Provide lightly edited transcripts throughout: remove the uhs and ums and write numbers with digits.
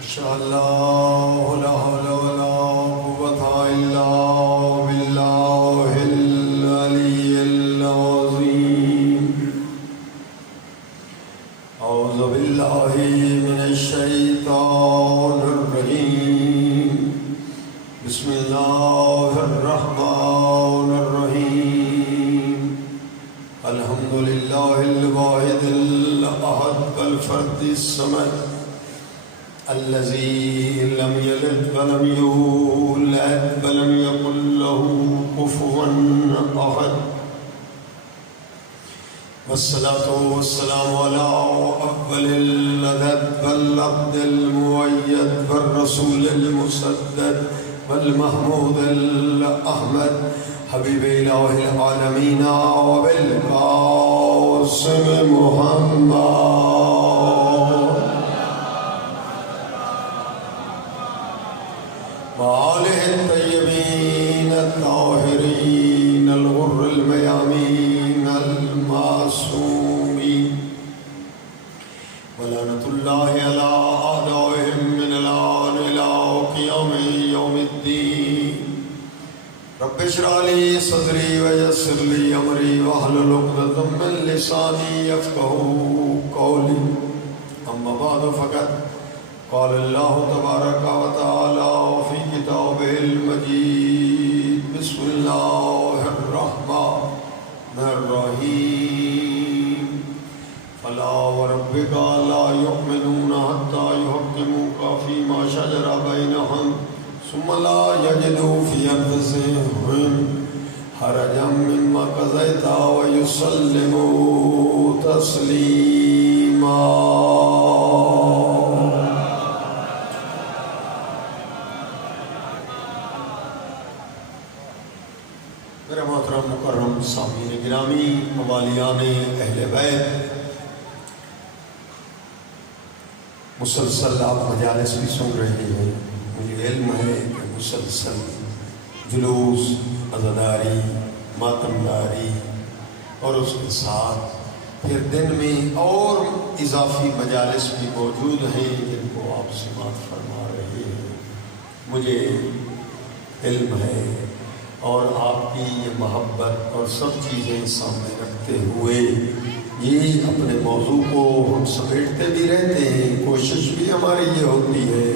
أشهد أن لا حول ولا قوة إلا بالله العلي العظيم. أعوذ بالله من الشيطان الرجيم. بسم الله الرحمن الرحيم. الحمد لله الواحد الأحد الفرد الصمد الذي لم يلد ولم يولد ولم يكن له كفوا أحد. والصلاة والسلام على أفضل العدد والعبد المؤيد والرسول المسدد والمحمود الأحمد حبيب إله العالمين وبالقاسم محمد وآله الطيبين الطاهرين الغر الميامين المعصومين ولعنة الله على أعدائهم من الآن إلى قيام يوم الدين. رب اشرح لي صدري ويسر لي أمري واحلل عقدة من لساني يفقهوا قولي. أما بعد فقد قال الله تبارك وتعالى في كتابه المجيد. بسم الله الرحمن الرحيم. فلا وربك لا يؤمنون حتى يحكموك فيما شجر بينهم ثم لا يجدوا في أنفسهم حرجا مما قضيت ويسلموا تسليما. میرے محترم مکرم سامعین گرامی، موالیان اہل بیت، مسلسل آپ مجالس بھی سن رہے ہیں. مجھے علم ہے کہ مسلسل جلوس، عزاداری، ماتمداری اور اس کے ساتھ پھر دن میں اور اضافی مجالس بھی موجود ہیں جن کو آپ سماعت فرما رہے ہیں. مجھے علم ہے اور آپ کی یہ محبت اور سب چیزیں سامنے رکھتے ہوئے یہ اپنے موضوع کو ہم سمیٹتے بھی رہتے ہیں. کوشش بھی ہماری یہ ہوتی ہے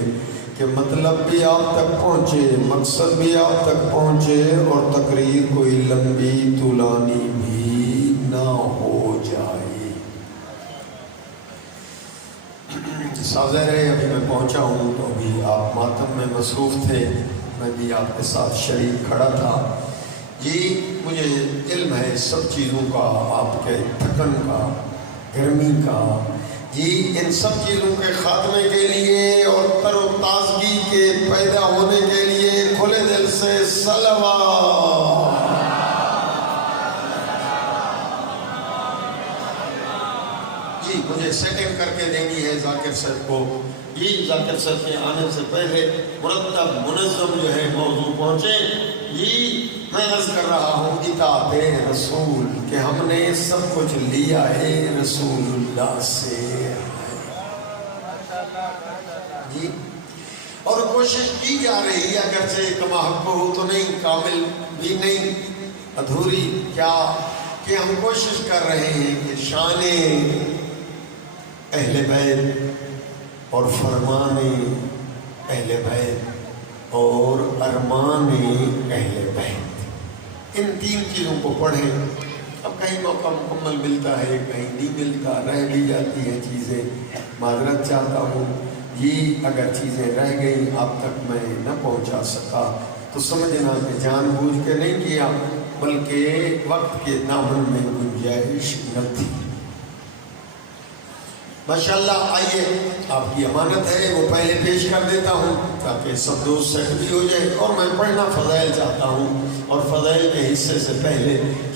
کہ مطلب بھی آپ تک پہنچے، مقصد بھی آپ تک پہنچے اور تقریر کوئی لمبی طولانی بھی نہ ہو جائے. ظاہر ہے ابھی میں پہنچا ہوں تو ابھی آپ ماتم میں مصروف تھے، میں بھی آپ کے ساتھ شریک کھڑا تھا. یہ مجھے علم ہے سب چیزوں کا، آپ کے تھکن کا، گرمی کا، یہ ان سب چیزوں کے خاتمے کے لیے اور تر و تازگی کے پیدا ہونے کے لیے کھلے دل سے صلوات. جی مجھے سیٹنگ کر کے دینی ہے ذاکر صاحب کو. یہ ذاکر صاحب کے آنے سے پہلے مرتب منظم جو ہے موضوع پہنچے. یہ میں عرض کر رہا ہوں اطاعت رسول کہ ہم نے سب کچھ لیا ہے رسول اللہ سے. جی اور کوشش کی جا رہی ہے، اگرچہ کما حق ہو تو نہیں، کامل بھی نہیں، ادھوری کیا، کہ ہم کوشش کر رہے ہیں کہ شان اہل بیت اور فرمان اہل بیت اور ارمان اہل بیت، ان تین چیزوں کو پڑھیں. اب کہیں موقع مکمل ملتا ہے، کہیں نہیں ملتا، رہ بھی جاتی ہیں چیزیں. معذرت چاہتا ہوں یہ اگر چیزیں رہ گئیں آپ تک میں نہ پہنچا سکا تو سمجھنا کہ جان بوجھ کے نہیں کیا، بلکہ وقت کے دامن میں گنجائش نہ تھی. ماشاءاللہ آئیے آپ کی امانت ہے وہ پہلے پیش کر دیتا ہوں تاکہ سب دوست سیٹ بھی ہو جائے. اور میں پڑھنا فضائل چاہتا ہوں اور فضائل کے حصے سے پہلے،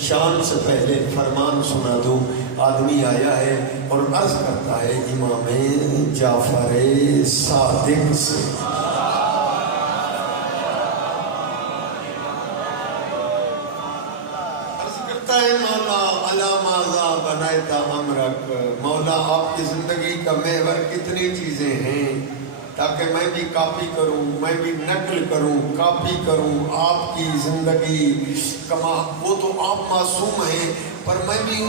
شان سے پہلے فرمان سنا دوں. آدمی آیا ہے اور عرض کرتا ہے امام جعفر صادق سے. کہتا ہے مولا علی ماذا بنیت امرک، مولا آپ کی زندگی کا محور کتنی چیزیں ہیں، تاکہ میں بھی کاپی کروں، میں بھی نقل کروں، کاپی کروں آپ کی زندگی کما. وہ تو آپ معصوم ہیں، پر میں بھی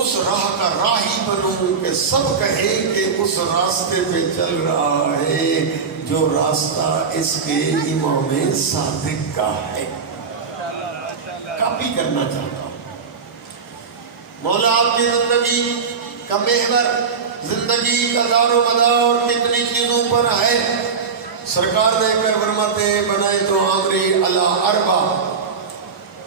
اس راہ کا راہی بنوں کہ سب کہیں کہ اس راستے پہ چل رہا ہے جو راستہ اس کے امام صادق کا ہے. کاپی کرنا چاہتا ہوں. مولا آپ کی زندگی کا محور زندگی کا دار و مدار کتنی چیزوں پر ہے. سرکار نے کر فرماتے ہیں بنائے تو عمری علی اربع.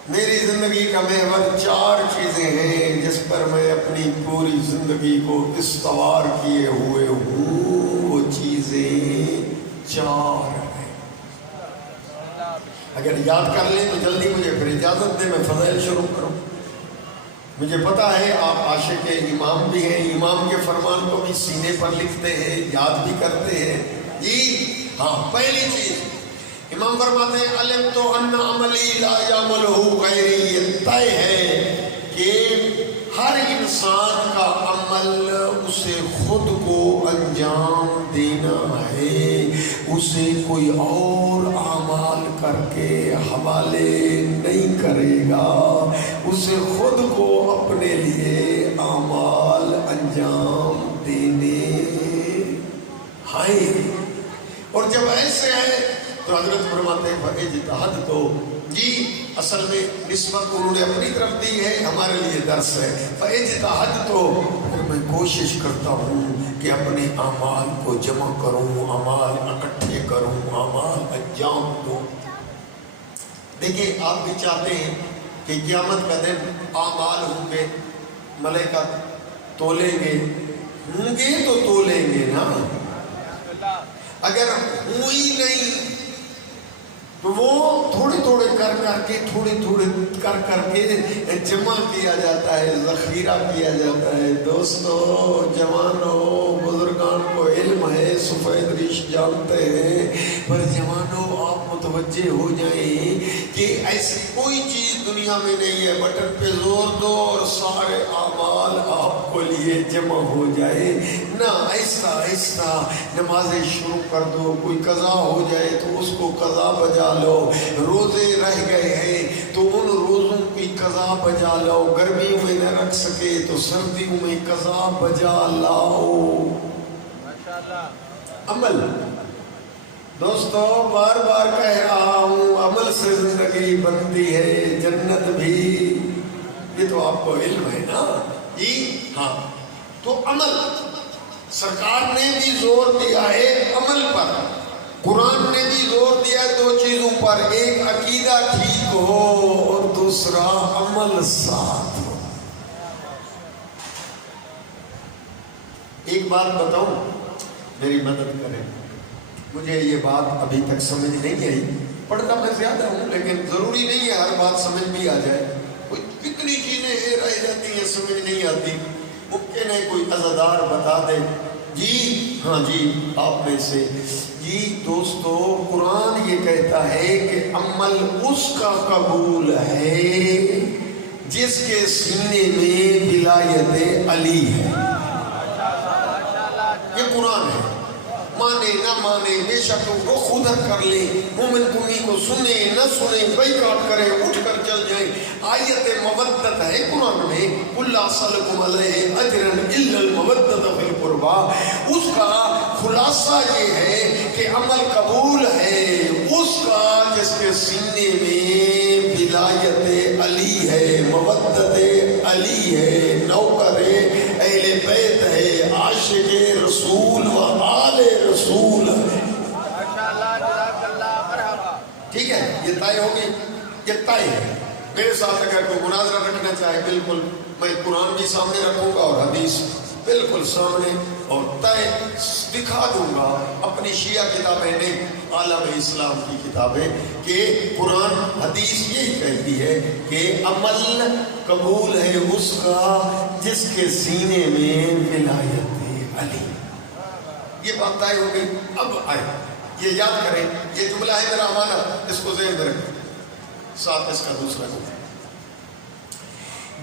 میری زندگی کا محور 4 چیزیں ہیں جس پر میں اپنی پوری زندگی کو استوار کیے ہوئے ہوں. وہ چیزیں 4 ہیں. اگر یاد کر لیں تو جلدی مجھے پھر اجازت دیں میں فضائل شروع کروں. مجھے پتا ہے آپ عاشق امام بھی ہیں، امام کے فرمان کو بھی سینے پر لکھتے ہیں، یاد بھی کرتے ہیں. جی ہاں، پہلی چیز امام فرماتے ہیں علمت ان عملی لا یعملہ غیری. یہ طے ہے کہ ہر انسان کا عمل اسے خود کو انجام دینا ہے، اسے کوئی اور اعمال کر کے حوالے نہیں کرے گا. اسے خود کو اپنے لیے اعمال انجام دینے ہیں. اور جب ایسے ہے تو حضرت فرماتے ہیں فاجتہد. تو جی اصل میں نسبت انہوں نے اپنی طرف دی ہے، ہمارے لیے درس ہے. فاجتہد تو میں کوشش کرتا ہوں کہ اپنے اعمال کو جمع کروں، اعمال اکٹھے کروں، اعمال انجام دوں. دیکھیں آپ بھی چاہتے ہیں کہ قیامت کا دن اعمال ہوں گے، ملائکہ تولیں گے، ہوں گے تو تولیں گے نا. اگر ہوئی نہیں تو وہ تھوڑے تھوڑے کر کے جمع کیا جاتا ہے، ذخیرہ کیا جاتا ہے. دوستو، جوانوں، بزرگان کو علم ہے، سفید ریش جانتے ہیں، پر جوانوں آپ متوجہ ہو جائیں کہ ایسی کوئی چیز دنیا میں نہیں ہے بٹن پہ زور دو اور سارے اعمال آپ کو لیے جمع ہو جائے. نہ، آہستہ آہستہ نمازیں شروع کر دو. کوئی قضا ہو جائے تو اس کو قضا بجا لو. روزے رہ گئے ہیں تو ان روزوں کی قضا بجا لو. گرمیوں میں نہ رکھ سکے تو سردیوں میں قضا بجا لاؤ. عمل دوستو بار بار کہہ رہا ہوں، عمل سے زندگی بنتی ہے، جنت بھی. یہ تو آپ کو علم ہے نا. جی ہاں، تو عمل سرکار نے بھی زور دیا ہے عمل پر. قرآن نے بھی زور دیا ہے 2 چیزوں پر، ایک عقیدہ ٹھیک ہو اور دوسرا عمل ساتھ ہو. ایک بات بتاؤں، میری مدد کریں. مجھے یہ بات ابھی تک سمجھ نہیں آئی. پڑھتا میں زیادہ ہوں لیکن ضروری نہیں ہے ہر بات سمجھ بھی آ جائے. کتنی چیزیں رہ جاتی ہیں سمجھ نہیں آتی. ممکن ہے کوئی عزادار بتا دے. جی ہاں جی آپ میں سے. جی دوستو، قرآن یہ کہتا ہے کہ عمل اس کا قبول ہے جس کے سینے میں ولایت علی ہے. یہ قرآن ہے. مانے نہ مانے، بے شک وہ خود کر لے، مومن تمہیں کو سنے نہ سنے، بائیکاٹ کرے، اٹھ کر چل جائیں. آیت مودت ہے قرآن میں، قُلْ لَا أَسْأَلُكُمْ عَلَيْهِ أَجْرًا إِلَّا الْمَوَدَّةَ فِي الْقُرْبَى. اس کا خلاصہ یہ ہے کہ عمل قبول ہے اس کا جس کے سینے میں ولایت علی ہے، مودت علی ہے، نوکر اہل بیت ہے، عاشق رسول و آل رسول ہے. ٹھیک ہے، یہ طے ہوگی، یہ طے ہے. میرے ساتھ اگر کوئی مناظرہ رکھنا چاہے بالکل میں قرآن بھی سامنے رکھوں گا اور حدیث بالکل سامنے، اور طے دکھا دوں گا. اپنی شیعہ کتابیں نہیں، عالم اسلام کی کتابیں، کہ قرآن حدیث یہی کہتی ہے کہ عمل قبول ہے اس کا جس کے سینے میں ولایت علی. یہ بات طے ہو گئی. اب آئے یہ یاد کریں، یہ جملہ ہے میرا امانت، اس کو ذہن میں رکھیں. ساتھ اس کا دوسرا جملہ،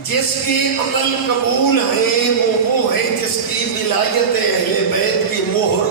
جس کی عمل قبول ہے وہ ہے جس کی ولایت اہل بیت کی مہر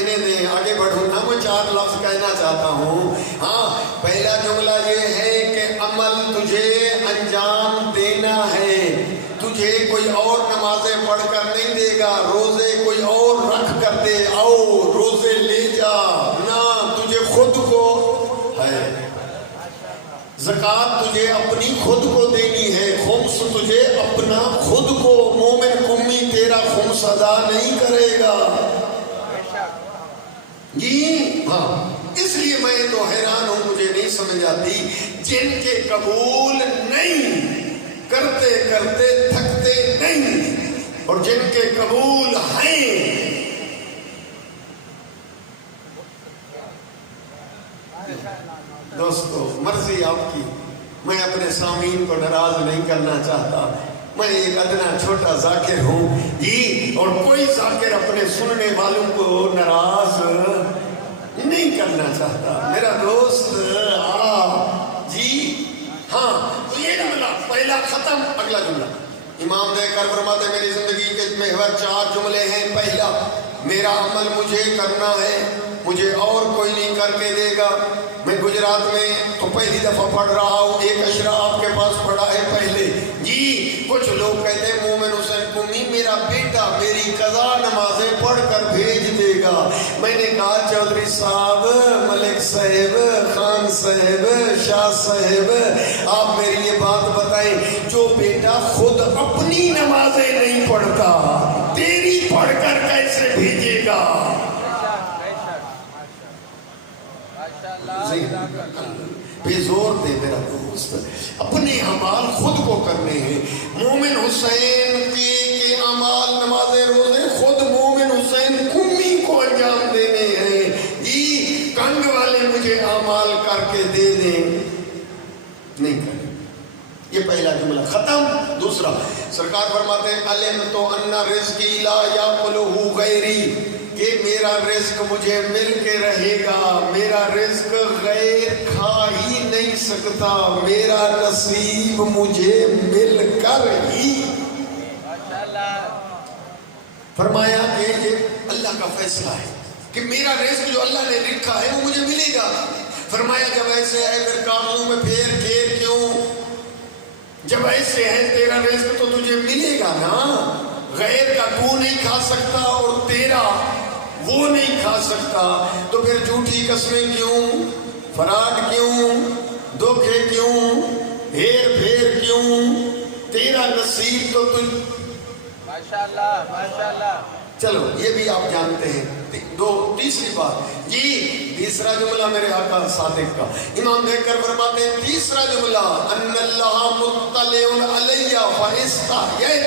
کہنے دیں، آگے بڑھوں نا، میں 4 لفظ کہنا چاہتا ہوں۔ ہاں، پہلا جملہ یہ ہے کہ عمل تجھے انجام دینا ہے، تجھے کوئی اور نمازیں پڑھ کر نہیں دے گا، روزے کوئی اور رکھ کر دے، آؤ روزے لے جا، نہ تجھے خود کو ہے۔ زکوٰۃ تجھے اپنی خود کو دینی ہے، خمس تجھے اپنا خود کو، مومن کمی تیرا خمس ادا نہیں کرے گا۔ جی ہاں، اس لیے میں تو حیران ہوں، مجھے نہیں سمجھ آتی جن کے قبول نہیں کرتے کرتے تھکتے نہیں، اور جن کے قبول ہیں دوستو مرضی آپ کی، میں اپنے سامعین کو ناراض نہیں کرنا چاہتا، میں ایک ادنا چھوٹا ذاکر ہوں جی، اور کوئی ذاکر اپنے سننے والوں کو ناراض نہیں کرنا چاہتا۔ میرا دوست جی ہاں، تو یہ جملہ پہلا ختم، اگلا جملہ امام دے کر فرماتے میری زندگی کے محور 4 جملے ہیں۔ پہلا، میرا عمل مجھے کرنا ہے، مجھے اور کوئی نہیں کر کے دے گا۔ میں گجرات میں تو پہلی دفعہ پڑھ رہا ہوں، ایک اشرا آپ کے پاس پڑھا ہے پہلے جی، کچھ لوگ کہتے ہیں مومن حسین قمی میرا بیٹا میری قضا نمازیں پڑھ کر بھیج دے گا۔ میں نے کہا چودھری صاحب، ملک صاحب، خان صاحب، شاہ صاحب، آپ میری یہ بات بتائیں، جو بیٹا خود اپنی نمازیں نہیں پڑھتا تیری پڑھ کر کیسے بھیجے گا؟ بے زور دے میرا دوست، اپنے اعمال خود کو کرنے ہیں۔ مومن حسین کے اعمال نمازیں روزے خود مومن حسین قمی کو انجام دینے ہیں جی، کنگ والے مجھے اعمال کر کے دے دیں، نہیں کریں۔ یہ پہلا جملہ ختم۔ دوسرا، سرکار فرماتے ہیں علمت ان رزقی لا یاکلہ غیری، کہ میرا رزق مجھے مل کے رہے گا، میرا رزق غیر کھا ہی نہیں سکتا، میرا نصیب مجھے مل کر ہی۔ فرمایا کہ یہ اللہ کا فیصلہ ہے کہ میرا رزق جو اللہ نے لکھا ہے وہ مجھے ملے گا۔ فرمایا جب ایسے ہے پھر کاغذوں میں پھیر کیوں؟ جب ایسے ہے تیرا رزق تو تجھے ملے گا نا، غیر کا تو نہیں کھا سکتا اور تیرا وہ نہیں کھا سکتا، تو پھر جھوٹی قسمیں کیوں، فراڈ کیوں، دھوکے کیوں، ہیر پھیر کیوں؟ تیرا نصیب تو ماشاءاللہ ماشاءاللہ۔ چلو یہ بھی آپ جانتے ہیں۔ تیسری بات جی، تیسرا جملہ میرے آقا صادق کا، امام دیکھ کر فرماتے ہیں تیسرا جملہ ان اللہ مطلع علی فاستحییت،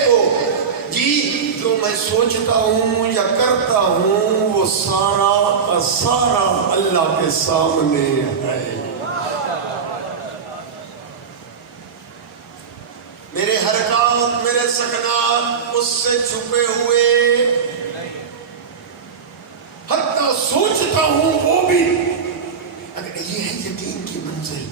جی جو میں سوچتا ہوں یا کرتا ہوں وہ سارا کا سارا اللہ کے سامنے ہے۔ میرے حرکات میرے سکنات اس سے چھپے ہوئے، حتیٰ سوچتا ہوں وہ بھی۔ اگر یہ ہے یقین کی منزل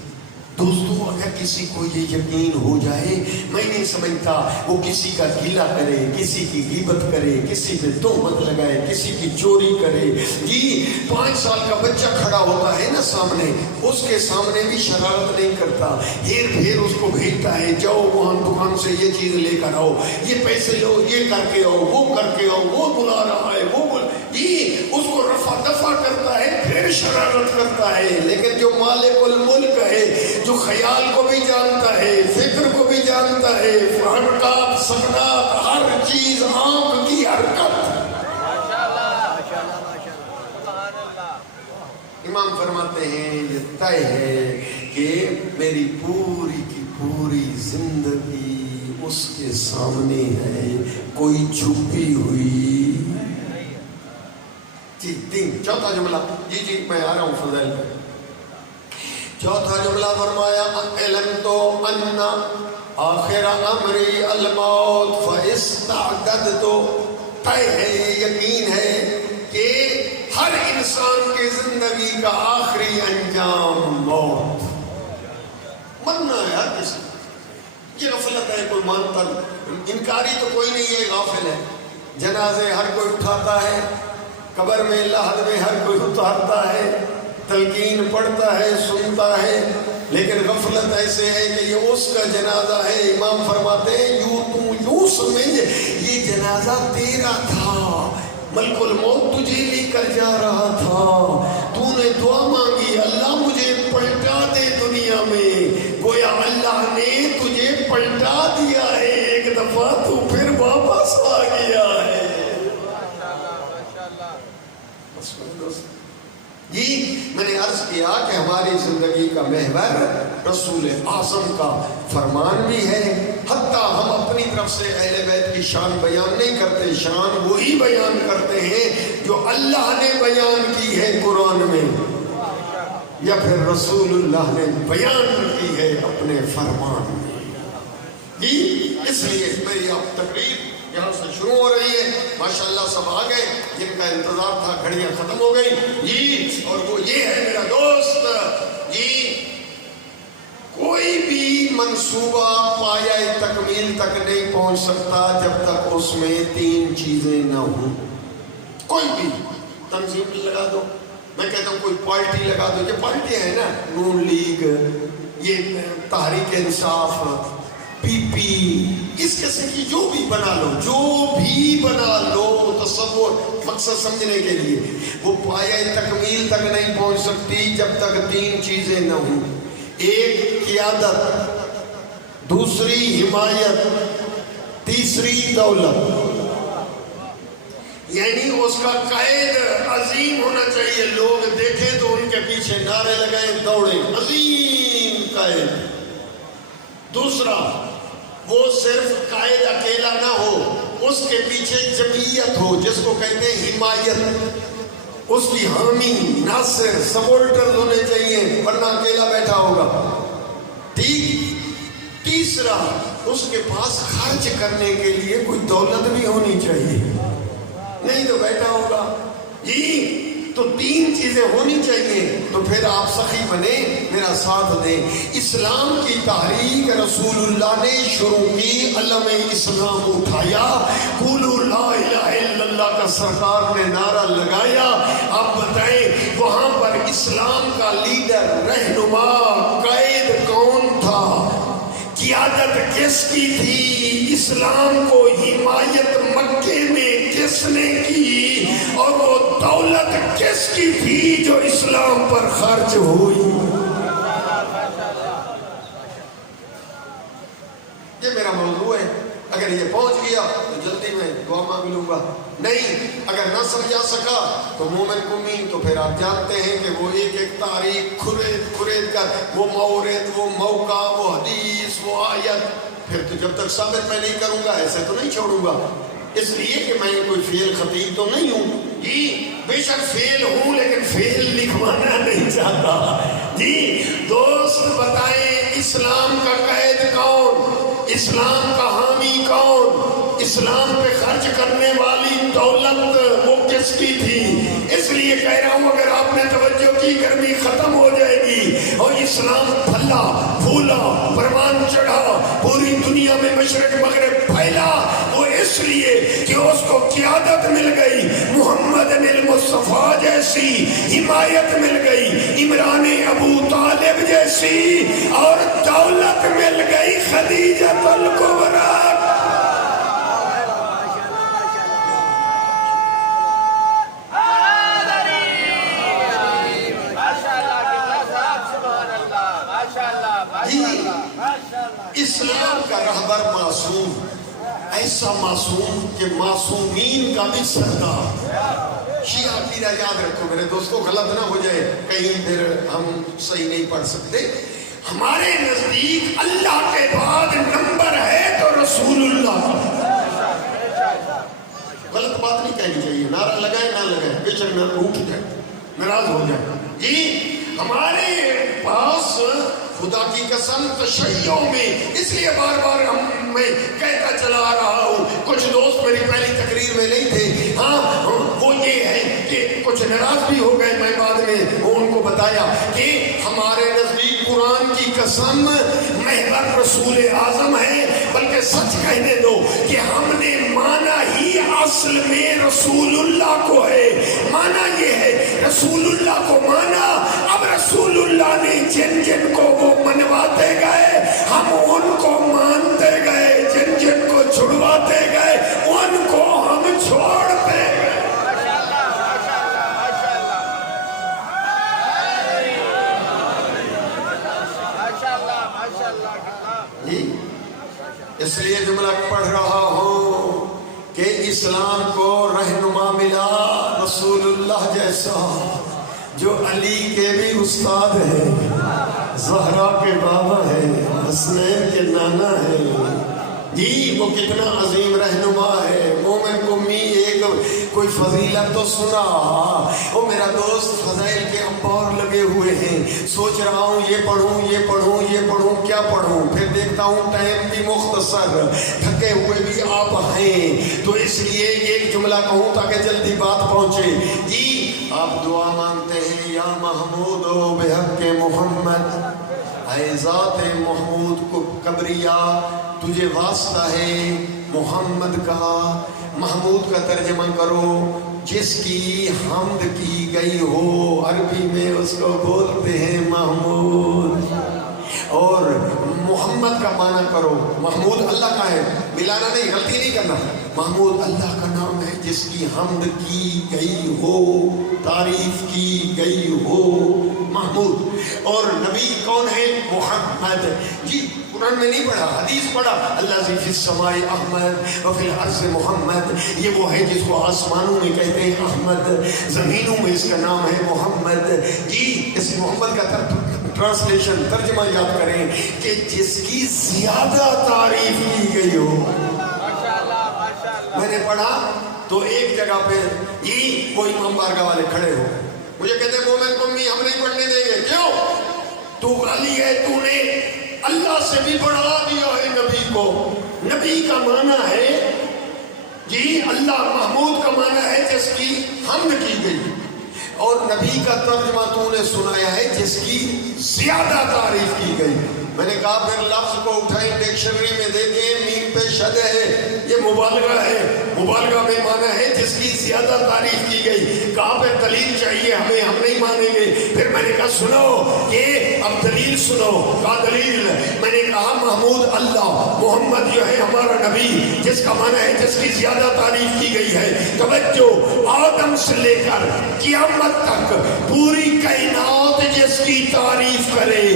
دوستو، اگر کسی کو یہ یقین ہو جائے، میں نہیں سمجھتا وہ کسی کا گیلا کرے، کسی کی غیبت کرے، کسی پہ تہمت لگائے، کسی کی چوری کرے جی۔ 5 سال کا بچہ کھڑا ہوتا ہے نا سامنے، اس کے سامنے بھی شرارت نہیں کرتا، ہیر پھیر اس کو بھیجتا ہے، جاؤ وہاں دکان سے یہ چیز لے کر آؤ، یہ پیسے لو، یہ کر کے آؤ، وہ کر کے آؤ، وہ بلا رہا ہے، وہ جی اس کو رفع دفع کرتا ہے، پھر شرارت کرتا ہے۔ لیکن جو مالک الملک ہے، جو خیال کو بھی جانتا ہے، فکر کو بھی جانتا ہے، حرکات سکنات ہر چیز، آنکھ کی حرکت، امام فرماتے ہیں یہ طے ہے کہ میری پوری کی پوری زندگی اس کے سامنے ہے، کوئی چھپی ہوئی جی۔ چوتھا جملہ جی میں آ رہا ہوں فضائل پہ۔ چوتھا جملہ فرمایا علمت ان آخر امری الموت فاستعددت، طے ہے، یقین ہے کہ ہر انسان کی زندگی کا آخری انجام موت۔ مرنا ہے ہر کسی، یہ غفلت ہے، کوئی مانتا انکاری تو کوئی نہیں ہے، غافل ہے۔ جنازے ہر کوئی اٹھاتا ہے، قبر میں لحد میں ہر کوئی اتارتا ہے، تلقین پڑھتا ہے، سنتا ہے، لیکن غفلت ایسے ہے کہ یہ اس کا جنازہ ہے۔ امام فرماتے ہیں یوں سمجھ یہ جنازہ تیرا تھا، ملک الموت تجھے لے کر جا رہا تھا، تو نے دعا مانگی اللہ مجھے پلٹا دے دنیا میں، گویا اللہ نے تجھے پلٹا دیا ہے، ایک دفعہ تو پھر واپس آ گیا ہے۔ جی میں نے عرض کیا کہ ہماری زندگی کا محور رسول اعظم کا فرمان بھی ہے، حتیٰ ہم اپنی طرف سے اہل بیت کی شان بیان نہیں کرتے، شان وہی بیان کرتے ہیں جو اللہ نے بیان کی ہے قرآن میں یا پھر رسول اللہ نے بیان کی ہے اپنے فرمان میں۔ جی اس لیے میری اب تقریر یہاں سے شروع ہو رہی ہے، ماشاءاللہ سب آ گئے، جن کا انتظار تھا گھڑیاں ختم ہو گئی جی، اور وہ یہ ہے میرا دوست جی، کوئی بھی منصوبہ پایہ تکمیل تک نہیں پہنچ سکتا جب تک اس میں تین چیزیں نہ ہوں۔ کوئی بھی تنظیم لگا دو، میں کہتا ہوں کوئی پارٹی لگا دو، یہ پارٹی ہے نا، نون لیگ، یہ تحریک انصاف، پی پی، اس قسم کی جو بھی بنا لو، جو بھی بنا لو، تصور مقصد سمجھنے کے لیے، وہ پایہ تکمیل تک نہیں پہنچ سکتی جب تک تین چیزیں نہ ہوں۔ ایک قیادت، دوسری حمایت، تیسری دولت، یعنی اس کا قائد عظیم ہونا چاہیے، لوگ دیکھیں تو ان کے پیچھے نعرے لگائیں، دوڑیں، عظیم قائد۔ دوسرا وہ صرف قائد اکیلا نہ ہو، اس کے پیچھے جمعیت ہو جس کو کہتے ہیں حمایت، اس کی حامی، ناصر، سپورٹر ہونے چاہیے، ورنہ اکیلا بیٹھا ہوگا، ٹھیک۔ تیسرا اس کے پاس خرچ کرنے کے لیے کوئی دولت بھی ہونی چاہیے، نہیں تو بیٹھا ہوگا جی۔ تو تین چیزیں ہونی چاہیے، تو پھر آپ سخی بنے، میرا ساتھ دیں۔ اسلام کی تحریک رسول اللہ نے شروع کی، علم اسلام اٹھایا، قولوا لا الہ الا اللہ کا سرکار نے نعرہ لگایا۔ آپ بتائیں وہاں پر اسلام کا لیڈر، رہنما، قائد کون تھا؟ قیادت کس کی تھی؟ اسلام کو حمایت مکے میں کس نے کی؟ اور وہ دولت کس کی تھی جو اسلام پر خرچ ہوئی؟ یہ میرا موضوع ہے، اگر یہ پہنچ گیا تو جلدی میں دعا مانگ لوں گا، نہیں اگر نہ سمجھا سکا تو مومن قومی، تو پھر آپ جانتے ہیں کہ وہ ایک ایک تاریخ کھرید کر وہ مورد، وہ موقع، وہ حدیث، وہ آیت، پھر تو جب تک ثابت میں نہیں کروں گا ایسے تو نہیں چھوڑوں گا، اس لیے کہ میں کوئی فیل خطیب تو نہیں ہوں جی، بے شک فیل ہوں لیکن فیل لکھوانا نہیں چاہتا جی۔ دوست بتائیں اسلام کا قائد کون؟ اسلام کا حامی کون؟ اسلام پہ خرچ کرنے والی دولت وہ کس کی تھی؟ اس لیے کہہ رہا ہوں اگر آپ نے توجہ کی گرمی ختم ہو جائے گی اور اسلام پھلا پھولا پروان چڑھا پوری دنیا میں مشرق مغرب پھیلا، وہ اس لیے کہ اس کو قیادت مل گئی، محمد المصطفیٰ جیسی حمایت مل گئی، عمران ابو طالب جیسی، اور دولت مل گئی خدیجہ الکبریٰ۔ اسلام کا رہبر معصوم، ایسا معصوم کہ معصومین کا بھی سردار۔ شیعہ عقیدہ یاد رکھو میرے دوستو، غلط نہ ہو جائے کہیں پھر ہم صحیح نہیں پڑھ سکتے۔ ہمارے نزدیک اللہ کے بعد نمبر ہے تو رسول اللہ۔ غلط بات نہیں کہنی چاہیے، نعرہ لگائے نہ لگائے، بیچر میں اٹھ جائے، ناراض ہو جائے جی۔ ہمارے پاس خدا کی قسم تشیع میں، اس لیے بار بار میں کہتا چلا آ رہا ہوں، کچھ دوست میری پہلی تقریر میں نہیں تھے، ہاں وہ یہ ہے کہ کچھ ناراض بھی ہو گئے، میں بعد میں ان کو بتایا کہ ہمارے نزدیک قرآن کی قسم محور رسول اعظم ہے، بلکہ سچ کہنے دو کہ ہم نے مانا ہی اصل میں رسول اللہ کو ہے. مانا یہ ہے رسول اللہ کو مانا. اب رسول اللہ نے جن جن کو وہ منواتے گئے ہم ان کو مانتے گئے, جن جن کو چھڑواتے گئے ان کو ہم چھوڑتے گئے. اس لیے جملہ پڑھ رہا ہوں کہ اسلام کو رہنما ملا رسول اللہ جیسا جو علی کے بھی استاد ہے, زہرا کے بابا ہے, حسنین کے نانا ہے. جی وہ کتنا عظیم رہنما ہے. مومن کو ایک کوئی فضیلت تو سنا. وہ میرا دوست فضائل کے انبار لگے ہوئے ہیں, سوچ رہا ہوں یہ پڑھوں یہ پڑھوں یہ پڑھوں کیا پڑھوں, پھر دیکھتا ہوں ٹائم بھی مختصر, تھکے ہوئے بھی آپ ہیں, تو اس لیے ایک جملہ کہوں تاکہ جلدی بات پہنچے. جی آپ دعا مانگتے ہیں یا محمود و بحق محمد, اے ذات محمود کو کبریا تجھے واسطہ ہے محمد کا. محمود کا ترجمہ کرو جس کی حمد کی گئی ہو, عربی میں اس کو بولتے ہیں محمود. اور محمد کا معنی کرو, محمود اللہ کا ہے, ملانا نہیں, غلطی نہیں کرنا. محمود اللہ کا نام ہے جس کی حمد کی گئی ہو, تعریف کی گئی ہو, محمود. اور نبی کون ہے؟ محمد. جی قرآن میں نہیں پڑھا, حدیث پڑھا. اللہ فی السماء احمد وفی الارض محمد. یہ وہ ہے جس کو آسمانوں میں کہتے ہیں احمد, زمینوں میں اس کا نام ہے محمد. جی اس محمد کا ٹرانسلیشن ترجمہ یاد کریں کہ جس کی زیادہ تعریف کی گئی ہو. میں نے پڑھا تو ایک جگہ پہ یہ کوئی امام بارگاہ والے کھڑے ہو, مجھے کہتے ہیں مومن کو ہم نہیں پڑھنے دیں گے. کیوں؟ تو علی ہے, تو نے اللہ سے بھی بڑھا دیا ہے نبی کو. نبی کا معنی ہے جی اللہ, محمود کا معنی ہے جس کی حمد کی گئی, اور نبی کا ترجمہ تو نے سنایا ہے جس کی زیادہ تعریف کی گئی. میں نے کہا پھر لفظ کو اٹھائیں ڈکشنری میں دیکھیں, میم پہ شد ہے, یہ مبالغہ ہے. مبالغہ میں معنی ہے جس کی زیادہ تعریف کی گئی. کہا پھر دلیل چاہیے ہمیں, ہم نہیں مانیں گے. پھر میں نے کہا سنو کہ اب دلیل سنو. کہا دلیل؟ میں نے کہا محمود اللہ, محمد جو ہے ہمارا نبی جس کا معنی ہے جس کی زیادہ تعریف کی گئی ہے. توجہ, آدم سے لے کر قیامت تک پوری کائنات جس کی تعریف کرے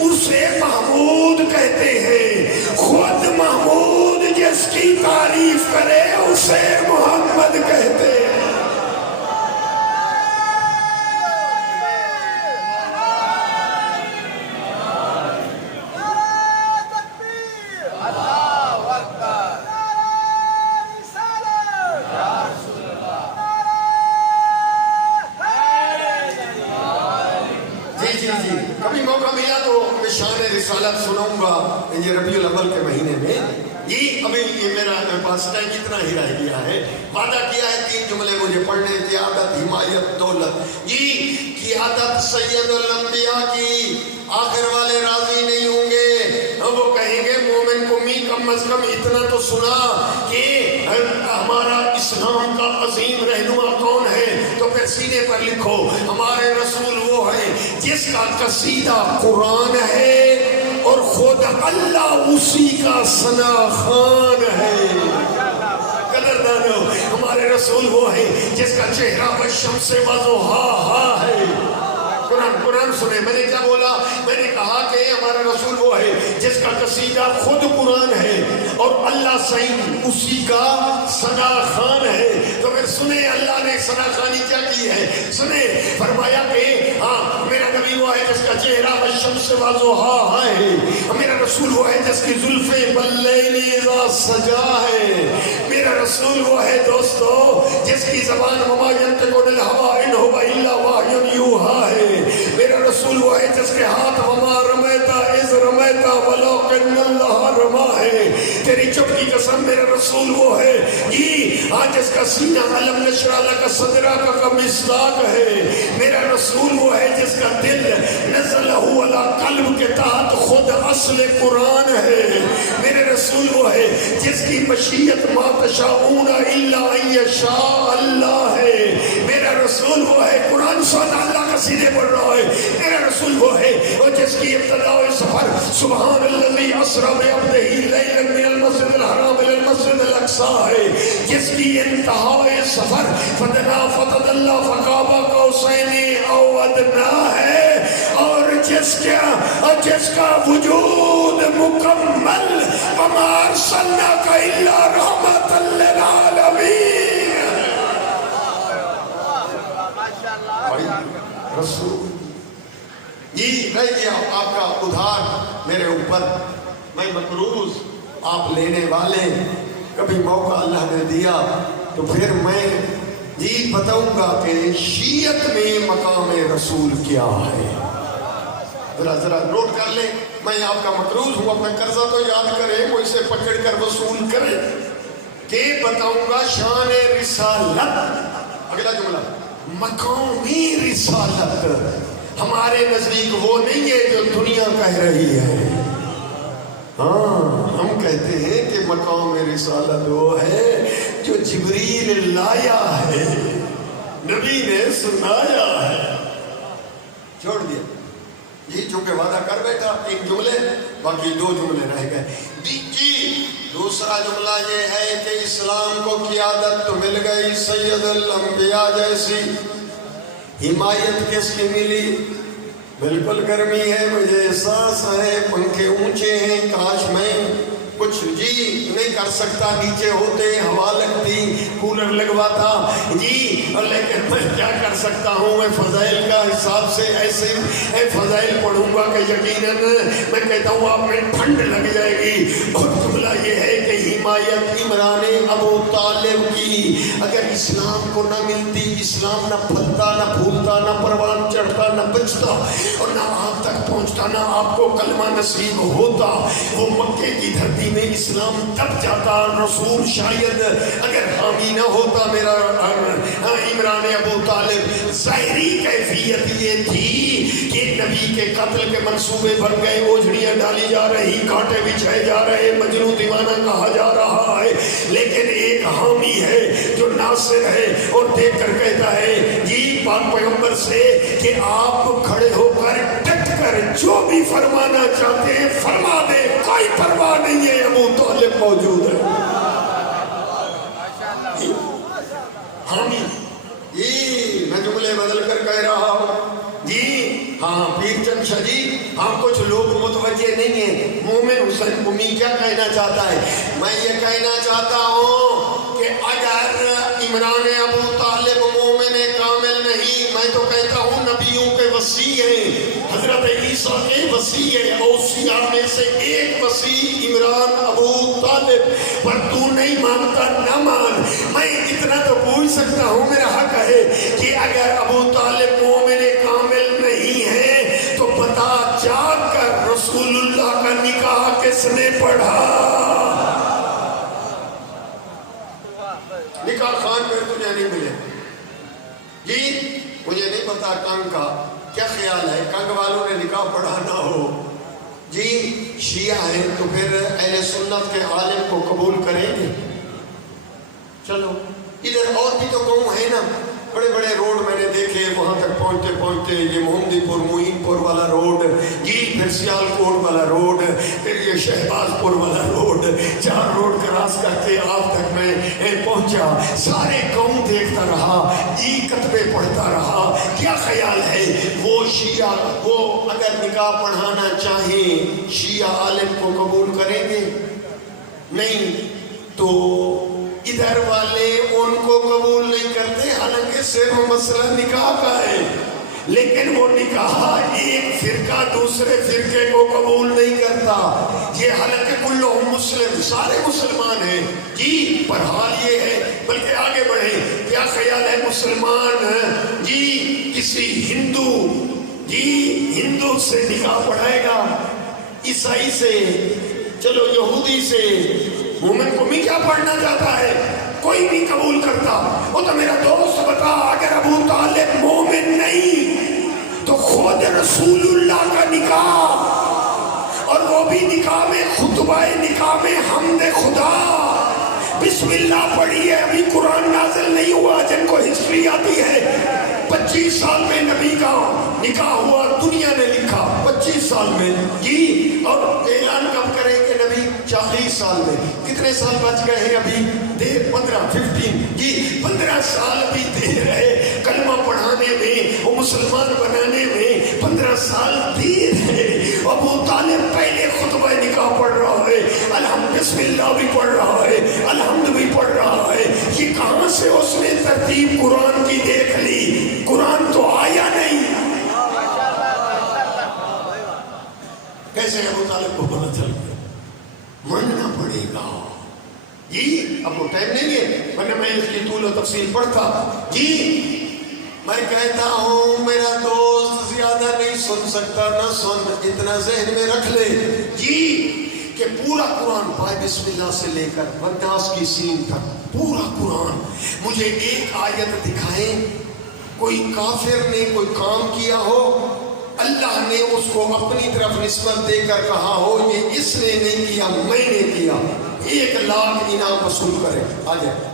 اسے محمود کہتے ہیں. خود محمود جس کی تعریف کرے اسے محمد کہتے ہیں. کبھی موقع ملا تو میں شان رسالت سناؤں گا یہ ربیع الاول کے مہینے میں. جی ابھی یہ میرا پاس ٹائم اتنا ہی رہ گیا ہے. وعدہ کیا ہے 3 جملے مجھے پڑھنے, قیادت, حمایت, دولت. جی قیادت سید الانبیاء کی, آخر والے راضی نہیں ہوں گے. وہ کہیں گے مومن کو کم از کم اتنا تو سنا کہ ہمارا اسلام کا عظیم رہنما کون ہے, تو پھر سینے پر لکھو ہمارے رسول وہ ہے جس کا قصیدہ قرآن ہے اور خود اللہ اسی کا ثنا خوان ہے. قدردانو, ہمارے رسول وہ ہے جس کا چہرہ والشمس وضحاہا ہے. قرآن سنے. میں نے کیا بولا؟ میں نے کہا کہ ہمارا رسول وہ ہے جس کا قصیدہ خود قرآن ہے اور اللہ سعید اسی کا ثنا خوان ہے. تو پھر سنے اللہ نے ثنا خوانی کیا کی ہے. سنے فرمایا کہ ہاں میرا نبی وہ ہے جس کا چہرہ والشمس وضحاہا ہے. میرا رسول وہ ہے جس کی زلفیں باللیل اذا سجا ہے. میرا رسول وہ ہے دوستو جس کی زبان وما ینطق عن الہوی ان هو الا وحی یوحی ہے. میرا رسول وہ ہے جس کے ہاتھ وما رمیتا اذ رمیتا ولکن اللہ رما ہے. تیری چپ کی قسم میرا رسول وہ ہے آج جس کا سینہ علم نشرح لک صدرک کا مصداق ہے. میرا رسول وہ ہے جس کا دل نزلہ علی قلب کے تحت خود اصل قرآن ہے. میرے رسول وہ ہے جس کی مشیت ما تشاءون الا ان یشاء اللہ ہے. میرا رسول وہ ہے قرآن سونا اللہ کا سیدھے پڑھ رہا ہے. میرا رسول وہ ہے اور جس کی ابتدا سفر سبحان الذی اسری بعبدہ لیلا من المسجد الحرام الى المسجد الاقصی ہے. جس کی انتہائی سفر فدنا فتدلی فقاب قوسین او ادنا ہے. اور جس کا وجود مکمل وما ارسلناک الا رحمۃ للعالمین. رسول یہ رہ گیا آپ کا ادھار میرے اوپر. میں مقروض آپ لینے والے. کبھی موقع اللہ نے دیا تو پھر میں یہ بتاؤں گا کہ شیعت میں مقام رسول کیا ہے. ذرا نوٹ کر لیں. میں آپ کا مقروض ہوں. اپنا قرضہ تو یاد کریں, وہ اسے پکڑ کر وصول کریں. کہ بتاؤں گا شان رسالت. اگلا جملہ مقامی رسالت ہمارے نزدیک وہ نہیں ہے جو دنیا کہہ رہی ہے. ہاں ہم کہتے ہیں کہ مقام رسالت وہ ہے جو جبریل لایا ہے, نبی نے سنایا ہے. چھوڑ دیا یہ چونکہ وعدہ کر بیٹھا. 3 جملے, باقی 2 جملے رہ گئے. جی دوسرا جملہ یہ ہے کہ اسلام کو قیادت تو مل گئی سید الانبیاء جیسی. حمایت کس کی ملی؟ بالکل گرمی ہے, مجھے احساس ہے, پنکھے اونچے ہیں, کاش میں کچھ جی نہیں کر سکتا, نیچے ہوتے ہوا لگتی, کولر لگواتا جی, لیکن میں کیا کر سکتا ہوں. میں فضائل کا حساب سے ایسے فضائل پڑھوں گا کہ یقیناً میں کہتا ہوں آپ میں ٹھنڈ لگ جائے گی. اور جملہ یہ ہے کہ حمایت عمران ابو طالب کی اگر اسلام کو نہ ملتی, اسلام نہ پھلتا, نہ پھولتا, نہ پروان چڑھتا, نہ بچتا, اور نہ آپ تک پہنچتا, نہ آپ کو کلمہ نصیب ہوتا. وہ مکے کی دھرتی میں اسلام تب جاتا. رسول شاید اگر حامی نہ ہوتا میرا عمران ابو طالب. ظاہری کیفیت یہ تھی کہ نبی کے قتل کے منصوبے بن گئے, اوجھڑیاں ڈالی جا رہی, کانٹے بچھائے جا رہے, مجنون دیوانہ کہا جا رہا ہے, لیکن ایک حامی ہے جو ناصر ہے اور دیکھ کر کہتا ہے جی پاک پیغمبر سے کہ آپ کھڑے ہو کر ڈٹ کر جو بھی فرمانا چاہتے ہیں فرما دے, کوئی پرواہ نہیں ہے, ابو طالب موجود ہے. حامی یہ میں جملے بدل کر کہہ رہا ہوں جی. ہاں پیر چند شاہ جی, ہم کچھ لوگ متوجہ نہیں ہیں. مومن حسین قمی کیا کہنا چاہتا ہے؟ میں یہ کہنا چاہتا ہوں کہ اگر عمران ابو طالب مومن کامل نہیں, میں تو کہتا ہوں نبیوں کے وصی ہیں, حضرت عیسیٰ کے وصی ہے, اوصیاء میں سے ایک وصی عمران ابو طالب. پر تو نہیں مانتا نہ مان. میں اتنا تو پوچھ سکتا ہوں, میرا حق ہے کہ اگر ابو طالب مومن کامل نہیں ہے تو بتا جا کر رسول اللہ کا نکاح کس نے پڑھا؟ نکاح خان پہ تجھے نہیں ملے جی. مجھے نہیں پتا کنگ کا کیا خیال ہے, کنگ والوں نے نکاح پڑھا نہ ہو جی. شیعہ ہیں تو پھر اہل سنت کے عالم کو قبول کریں گے. چلو ادھر اور بھی تو قوم ہے نا, بڑے بڑے روڈ میں نے دیکھے, وہاں تک پہنچتے پہنچتے یہ محمدی پور معین پور والا روڈ جی, پھر سیال کوٹ والا روڈ, پھر یہ شہباز پور والا روڈ, 4 روڈ کراس کر کے آپ تک میں پہنچا. سارے قوم دیکھتا رہا جی, کتبے پڑھتا رہا. کیا خیال ہے وہ شیعہ وہ اگر نکاح پڑھانا چاہیں شیعہ عالم کو قبول کریں گے؟ نہیں. تو ادھر والے ان کو قبول نہیں کرتے, حالانکہ صرف مسئلہ نکاح کا ہے, لیکن وہ نکاح ایک فرقہ دوسرے فرقے کو قبول نہیں کرتا. یہ حالانکہ کلہم مسلم, سارے مسلمان ہیں جی, پر حال یہ ہے. بلکہ آگے بڑھیں, کیا خیال ہے مسلمان جی کسی ہندو سے نکاح پڑھائے گا, عیسائی سے, چلو یہودی سے, مومن کو بھی کیا پڑھنا چاہتا ہے؟ کوئی نہیں قبول کرتا. وہ تو میرا دوست بتا, اگر ابو طالب مومن نہیں تو خود رسول اللہ کا نکاح اور وہ بھی نکاح میں خطبہ نکاح میں حمد خدا بسم اللہ پڑھی ہے. ابھی قرآن نازل نہیں ہوا. جن کو ہسٹری آتی ہے 25 سال میں نبی کا نکاح ہوا, دنیا نے لکھا 25 سال میں جی. اور اعلان کب کریں کہ نبی 40 سال میں. کتنے سال بچ گئے ہیں ابھی؟ 15 جی 15 سال ابھی دیر ہے. کلمہ پڑھانے میں, وہ مسلمان بنانے میں 15 سال دیر ہے. ابو طالب پہلے خطبہ نکاح پڑھ رہا ہے, الحمد بسم اللہ بھی پڑھ رہا ہے, الحمد بھی پڑھ رہا ہے. یہ کہاں سے اس نے ترتیب قرآن کی دیکھ لی؟ قرآن تو آیا نہیں. کیسے ابو طالب کو پتہ چل گیا؟ ماننا پڑے گا جی. اب وہ ٹائم نہیں ہے ورنہ میں اس کی طول و تفصیل پڑھتا جی. میں کہتا ہوں میرا دوست زیادہ نہیں سن سکتا, نہ سن, اتنا ذہن میں رکھ لے جی کہ پورا قرآن پائے بسم اللہ سے لے کر والناس کی سین تک پورا قرآن. مجھے ایک آیت دکھائیں کوئی کافر نے کوئی کام کیا ہو, اللہ نے اس کو اپنی طرف نسبت دے کر کہا ہو یہ اس نے نہیں کیا میں نے کیا, 1,00,000 انعام وصول کرے. آ جائے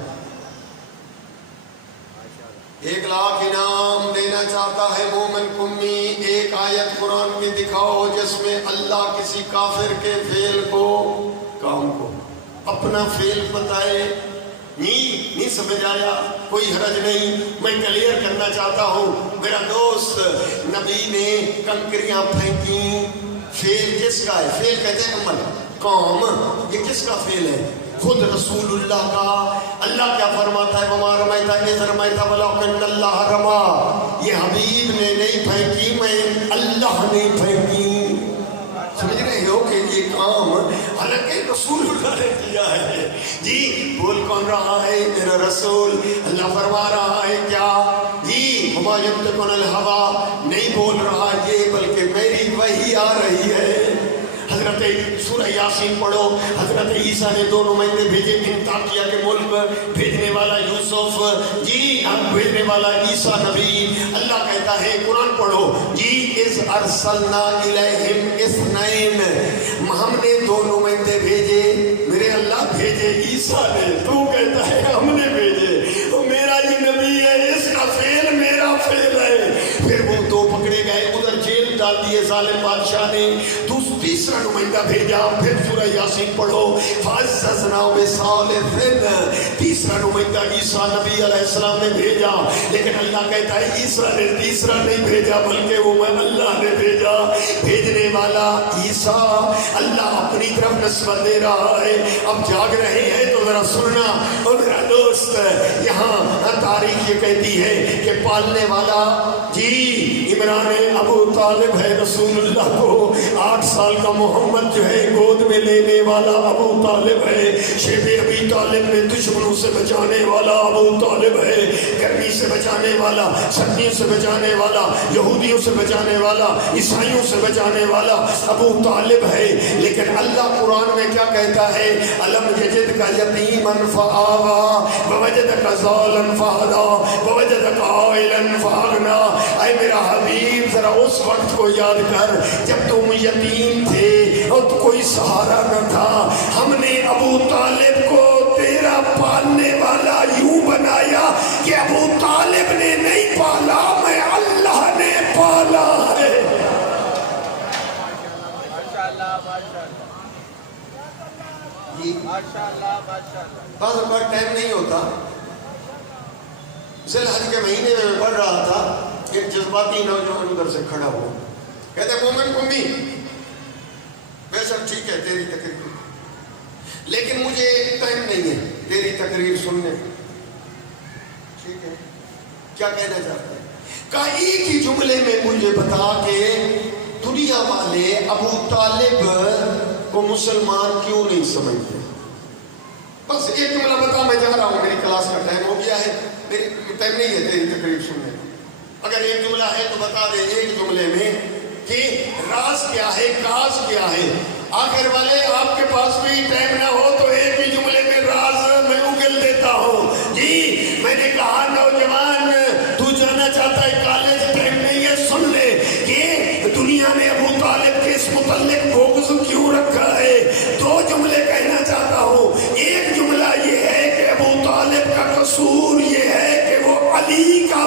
1,00,000 انعام دینا چاہتا ہے مومن کمی. ایک آیت قرآن کی دکھاؤ جس میں اللہ کسی کافر کے فعل کو, کام کو اپنا فعل بتائے. نہیں سمجھ آیا؟ کوئی حرج نہیں. میں کلیئر کرنا چاہتا ہوں میرا دوست, نبی نے کنکریاں پھینکی, فعل کس کا ہے؟ فعل کہتے ہیں عمل, کام. یہ کس کا فعل ہے؟ خود رسول اللہ کا. اللہ کیا فرماتا ہے؟ وما رمیتا اذ رمیتا ولکن اللہ رما. یہ حبیب نے نہیں پھینکی, میں اللہ نے پھینکی. سمجھ رہے ہو کہ یہ کام حالانکہ رسول اللہ نے کیا ہے جی. بول کون رہا ہے؟ میرا رسول. اللہ فرما رہا ہے کیا جی؟ وما ینطق عن الہویٰ, نہیں بول رہا یہ بلکہ میری وحی آ رہی ہے. حضرت سورہ یاسین پڑھو. حضرت عیسیٰ نے 2 نمائندے بھیجے, انتخاب کیا کہ ملک بھیجنے والا یوسف جی, بھیجنے والا عیسیٰ نبی. اللہ کہتا ہے قرآن پڑھو جی, اذ ارسلنا الیہم اثنین, ہم نے 2 نمائندے بھیجے. میرے اللہ بھیجے عیسیٰ نے, تو کہتا ہے ہم نے بھیجے. تو میرا ہی نبی ہے, اس کا فعل میرا فعل ہے. پھر وہ 2 پکڑے گئے, ادھر جیل ڈال دیے ظالم بادشاہ نے. تیسرا نمائندہ بھیجا. پھر سورہ یاسین پڑھو. فَعَزَّزْنَا بِثَالِثٍ, تیسرا نمائندہ عیسیٰ نبی علیہ السلام نے بھیجا. لیکن اللہ کہتا ہے عیسیٰ نے تیسرا نہیں بھیجا بلکہ وہ میں اللہ نے بھیجا. بھیجنے والا عیسیٰ, اللہ اپنی طرف نسبت دے رہا ہے. اب جاگ رہے ہیں تو ذرا سننا. اور میرا دوست, یہاں تاریخ یہ کہتی ہے کہ پالنے والا جی عمران ابو طالب ہے. رسول اللہ کو 8 سال کا محمد جو ہے گود میں لینے والا ابو طالب ہے. شیب ابی طالب میں دشمنوں سے بچانے والا ابو طالب ہے. گرمی سے بچانے والا, سردیوں سے بچانے والا, یہودیوں سے بچانے والا, عیسائیوں سے بچانے والا ابو طالب ہے. لیکن اللہ قرآن میں کیا کہتا ہے؟ الم یجدک یتیما فآویٰ ووجدک ضالا فہدیٰ ووجدک عائلا فأغنیٰ. اے میرا حبیب ذرا اس وقت کو یاد کر جب تم یتیم تھے اور کوئی سہارا نہ تھا. ہم نے ابو طالب کو تیرا پالنے والا یوں بنایا کہ ابو طالب نے نہیں پالا, میں اللہ نے پالا ہے. بعض اوقات ٹائم نہیں ہوتا. ذی الحج کے مہینے میں پڑھ رہا تھا, ایک جذباتی نوجوان ادھر سے کھڑا ہوا, کہتے مومن کمی بے شک ٹھیک ہے تیری تقریر, لیکن مجھے ٹائم نہیں ہے تیری تقریر سننے. ٹھیک ہے, کیا کہنا چاہتا ہے؟ کہا ایک ہی جملے میں مجھے بتا کہ دنیا والے ابو طالب کو مسلمان کیوں نہیں سمجھتے. بس ایک جملہ بتا, میں جا رہا ہوں, میری کلاس کا ٹائم ہو گیا ہے, میری ٹائم نہیں ہے تیری تقریر سننے. اگر ایک جملہ ہے تو بتا دے ایک جملے میں کہ راز کیا ہے, کاز کیا ہے. آخر والے آپ کے پاس بھی ٹائم نہ ہو تو ایک ہی جملے میں راز میں اگل دیتا ہوں جی. میں نے کہا نوجوان تو جانا چاہتا ہے کالج, ٹائم نہیں ہے, سن لے کہ دنیا نے ابو طالب کے اس متعلق بغض کیوں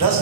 10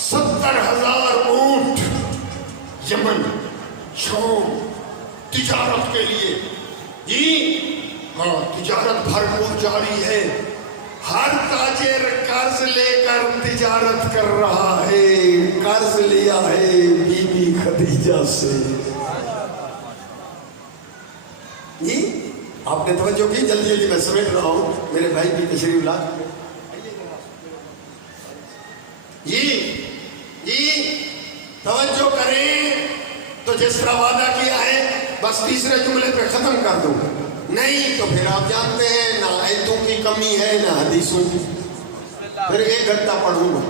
70,000 اونٹ یمن شام تجارت کے لیے، جی ہاں تجارت بھرپور جاری ہے، ہر تاجر قرض لے کر تجارت کر رہا ہے، قرض لیا ہے بی بی خدیجہ سے۔ جی آپ نے توجہ کی؟ جلدی جلدی میں سمیٹ رہا ہوں، میرے بھائی بھی تشریف لا۔ جی جی توجہ کریں، تو جس طرح وعدہ کیا ہے بس تیسرے جملے پہ ختم کر دوں، نہیں تو پھر آپ جانتے ہیں نہ آیتوں کی کمی ہے نہ حدیثوں کی، پھر ایک گھنٹہ پڑھوں گا۔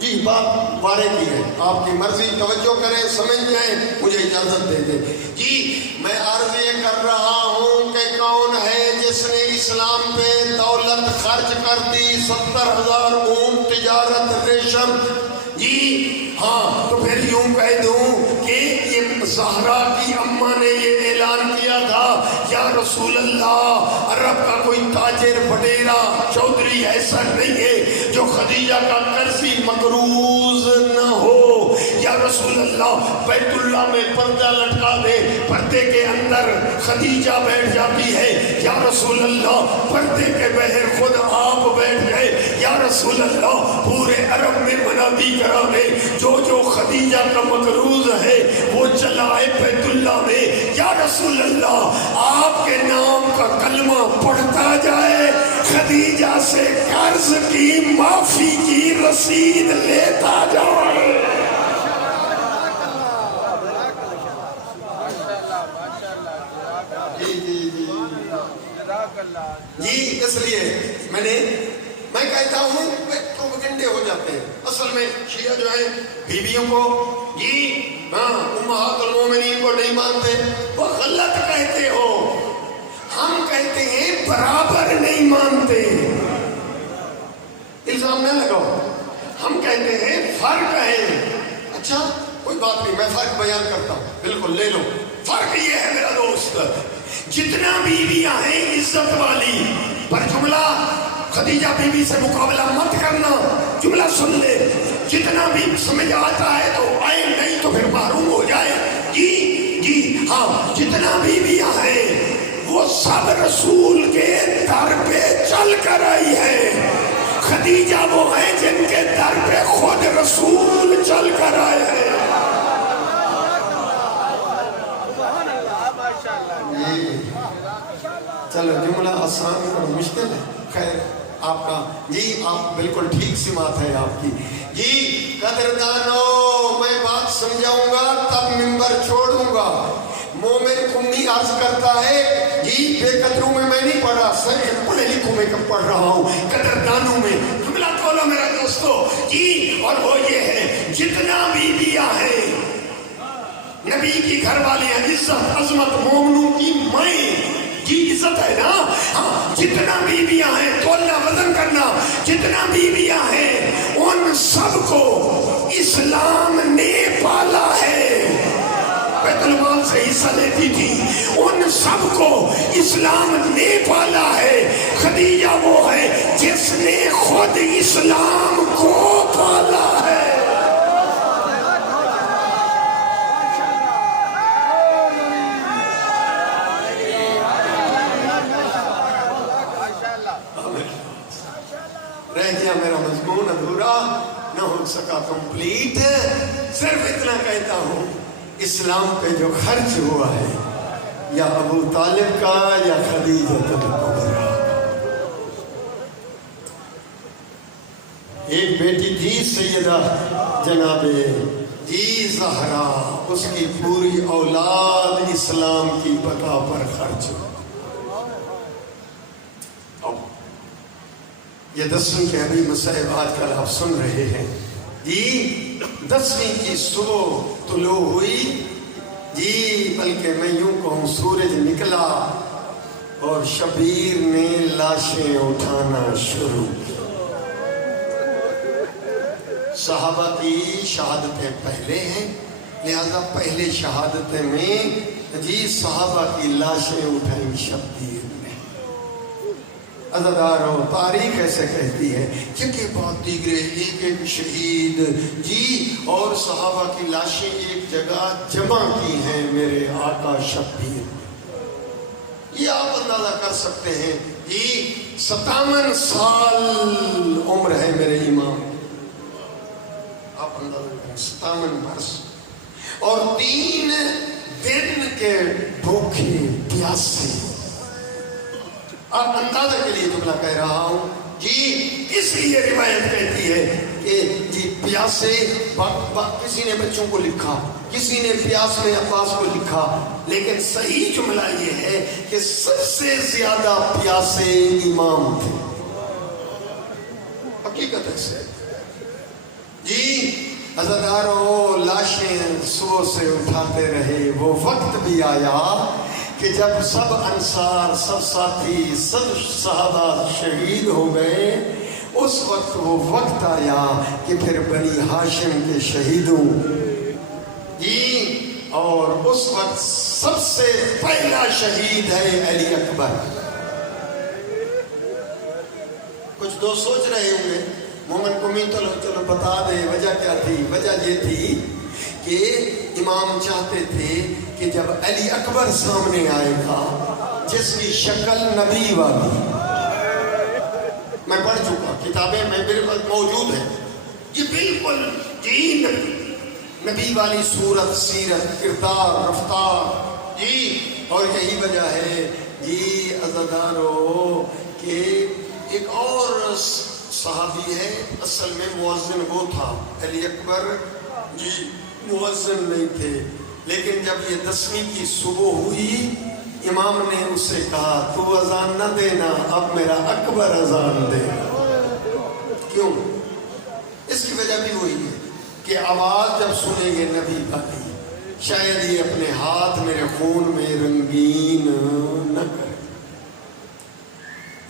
جی بات بارے کی ہے، آپ کی مرضی، توجہ کریں، سمجھ جائیں، مجھے اجازت دے دیں۔ جی میں عرض یہ کر رہا ہوں کہ کون ہے جس نے اسلام پہ دولت خرچ کر دی، 70,000 اونٹ تجارت ریشم۔ جی ہاں تو پھر یوں کہہ دوں کہ یہ زہرا کی اماں نے یہ اعلان کیا تھا، یا رسول اللہ عرب کا کوئی تاجر وڈیرا چودھری ایسا نہیں ہے جو خدیجہ کا قرضی مقروض نہ ہو، یا رسول اللہ بیت اللہ میں پردہ لٹکا دے، پردے کے اندر خدیجہ بیٹھ جاتی ہے، یا رسول اللہ پردے کے بہر خود آپ بیٹھ گئے، یا رسول اللہ پورے عرب میں منادی کرا دے جو خدیجہ کا مقروض ہے وہ چلائے بیت اللہ میں، یا رسول اللہ آپ کے نام کا کلمہ پڑھتا جائے، خدیجہ سے قرض کی معافی کی رسید لیتا جائے۔ جی اس لیے میں کہتا ہوں پروپیگنڈے ہو جاتے ہیں، اصل میں شیعہ جو ہے بیویوں کو جی ہاں امہات المومنین کو نہیں مانتے، وہ غلط کہتے ہو، ہم کہتے ہیں برابر نہیں مانتے، الزام نہ لگاؤ، ہم کہتے ہیں فرق ہے۔ اچھا کوئی بات نہیں، میں فرق بیان کرتا ہوں، بالکل لے لو۔ فرق یہ ہے میرا دوست، جتنا بیویاں ہیں عزت والی، پر جملہ خدیجہ بی بی سے مقابلہ مت کرنا، جملہ سن لے، جتنا بھی سمجھ آتا ہے تو آئے، نہیں تو پھر محروم ہو جائے۔ جی ہاں جتنا بیویاں ہیں وہ سب رسول کے در پہ چل کر آئی ہے، خدیجہ وہ ہیں جن کے در پہ خود رسول چل کر آئے ہیں۔ چلو جملہ آسان اور مشکل ہے، خیر آپ کا جی آپ بالکل ٹھیک سی بات ہے آپ کی۔ جی قدردانو میں بات سمجھاؤں گا تب منبر چھوڑوں گا۔ مومن کمی عرض کرتا ہے جی بے قدروں میں نہیں پڑھ رہا، صحیح پڑھے لکھوں میں پڑھ رہا ہوں، قدردانوں میں جملہ کھولو میرا دوستو جی، اور وہ یہ ہے جتنا بیویاں ہیں نبی کی گھر والی ہیں، عزت عظمت مومنوں کی مائیں جی عزت ہے نا، ہاں جتنا بیویاں ہیں تو اللہ وزن کرنا، جتنا بیویاں ہیں ان سب کو اسلام نے پالا ہے، بیت المال سے حصہ لیتی تھی، ان سب کو اسلام نے پالا ہے، خدیجہ وہ ہے جس نے خود اسلام کو پالا ہے۔ رہ گیا میرا مضمون ادھورا، نہ ہو سکا کمپلیٹ، صرف اتنا کہتا ہوں اسلام پہ جو خرچ ہوا ہے یا ابو طالب کا یا خدیجہ الکبریٰ۔ ایک بیٹی تھی سیدہ جناب جی زہرا، اس کی پوری اولاد اسلام کی بقا پر خرچ ہو۔ یہ 10ویں کے ابھی مسائب آج کل آپ سن رہے ہیں جی، 10ویں کی صبح طلوع ہوئی جی، بلکہ میں یوں کہوں سورج نکلا اور شبیر نے لاشیں اٹھانا شروع کی۔ صحابہ کی شہادتیں پہلے ہیں، لہذا پہلے شہادتیں میں جی صحابہ کی لاشیں اٹھائیں شبیر نے، عزاداروں تاریخ ایسے کہتی ہے کہ بہت دیگرے ایک ایک شہید جی اور صحابہ کی لاشیں ایک جگہ جمع کی ہیں میرے آقا شبیر. یہ آپ اندازہ کر سکتے ہیں جی 57 سال عمر ہے میرے امام. آپ اندازہ کریں 57 برس اور 3 دن کے بھوکے پیاسے. آپ اندازہ کے لیے جملہ کہہ رہا ہوں جی اس لیے روایت کہتی ہے کہ جی پیاسے کسی نے بچوں کو لکھا, کسی نے پیاس میں عباس کو لکھا, لیکن صحیح جملہ یہ ہے کہ سب سے زیادہ پیاسے امام تھے. حقیقت ایسے جی عزاداروں لاشیں صبح سے اٹھاتے رہے. وہ وقت بھی آیا کہ جب سب انصار, سب ساتھی, سب صحابہ شہید ہو گئے, اس وقت وہ وقت آیا کہ پھر بنی ہاشم کے شہیدوں جی, اور اس وقت سب سے پہلا شہید ہے علی اکبر. کچھ دوست سوچ رہے ہوں گے مومن کو چلو بتا دے وجہ کیا تھی. وجہ یہ تھی کہ امام چاہتے تھے کہ جب علی اکبر سامنے آئے گا جس کی شکل نبی والی, میں پڑھ چکا کتابیں میں میرے پاس موجود ہیں یہ بالکل جی نبی والی صورت, سیرت, کردار, رفتار جی. اور یہی وجہ ہے جی عزادارو کہ ایک اور صحابی ہے, اصل میں مؤذن وہ تھا, علی اکبر جی مؤذن نہیں تھے, لیکن جب یہ 10ویں کی صبح ہوئی امام نے اس سے کہا تو اذان نہ دینا, اب میرا اکبر اذان دے. کیوں؟ اس کی وجہ بھی وہی ہے کہ آواز جب سنیں گے نبی پاکی شاید یہ اپنے ہاتھ میرے خون میں رنگین نہ کرے.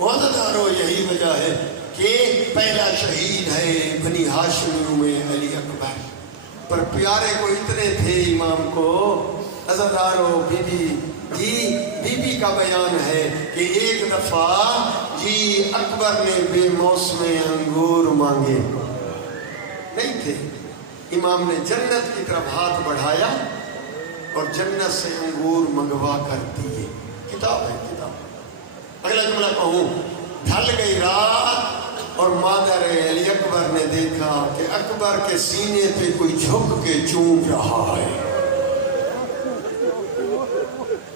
عزادارو یہی وجہ ہے کہ پہلا شہید ہے بنی ہاشمیوں میں علی اکبر. پر پیارے کو اتنے تھے امام کو عزادارو بی بی کا بیان ہے کہ ایک دفعہ جی اکبر نے بے موسم انگور مانگے نہیں تھے. امام نے جنت کی طرف ہاتھ بڑھایا اور جنت سے انگور منگوا کر دیے. کتاب ہے کتاب. اگلا جملہ کہوں ڈھل گئی رات اور مادر علی اکبر نے دیکھا کہ اکبر کے سینے پہ کوئی جھک کے چوم رہا ہے.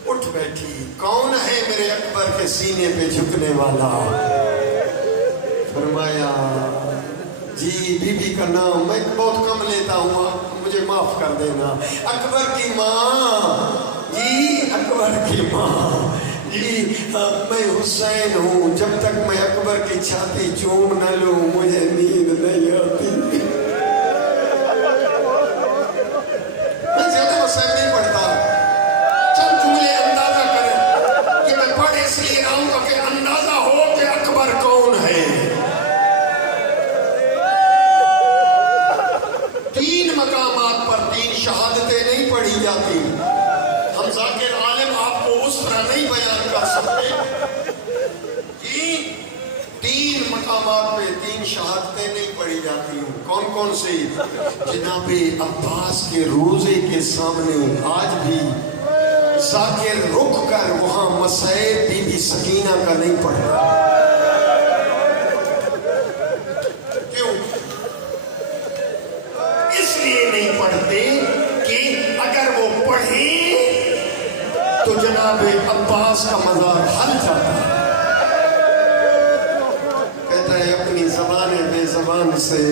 اٹھ بیٹھی, کون ہے میرے اکبر کے سینے پہ جھکنے والا؟ فرمایا جی بی بی کا نام میں بہت کم لیتا ہوں, مجھے معاف کر دینا. اکبر کی ماں جی, اکبر کی ماں جی, میں حسین ہوں. جب تک میں اکبر کی چھاتی چوم نہ لوں مجھے نیند نہیں آتی. میں زیادہ مسائل نہیں پڑھتا, چند جملے اندازہ کریں کہ میں پڑھ اس لیے رہا ہوں کہ اندازہ ہو کہ اکبر کون ہے. 3 مقامات پر 3 شہادتیں نہیں پڑھی جاتی. ہم ذاکر عالم آپ کو اس طرح نہیں بیان کر سکتے جی. 3 مقامات پہ 3 شہادتیں نہیں پڑھی جاتی ہوں. کون کون سی؟ جناب عباس کے روزے کے سامنے آج بھی ذاکر رک کر وہاں مسائل بی بی سکینہ کا نہیں پڑھتا. کیوں؟ اس لیے نہیں پڑھتے کہ اگر وہ پڑھیں تو جناب عباس کا مزار ہل جاتا ہے. کہتا ہے اپنی زبان بے زبان سے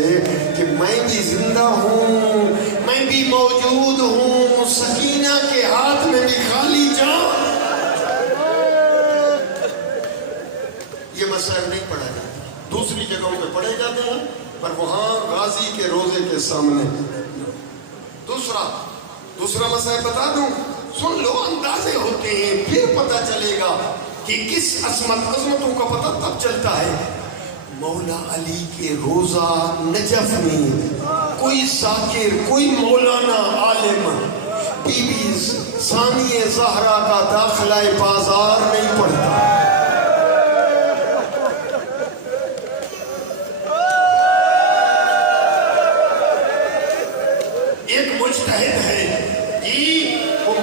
کہ میں بھی زندہ ہوں, میں بھی موجود ہوں, سکینہ کے ہاتھ میں بھی خالی جاؤں. یہ مسائل نہیں پڑھا جاتا, دوسری جگہوں پہ پڑھے جاتے ہیں پر وہاں غازی کے روزے کے سامنے. دوسرا مسائل بتا دوں, سن لو, اندازے ہوتے ہیں پھر پتہ چلے گا کہ کس عظمتوں کا پتہ تب چلتا ہے. مولا علی کے روزہ نجف میں کوئی ذاکر, کوئی مولانا عالم بی بی ثانیہ زہرا کا داخلہ بازار نہیں پڑھتا.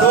2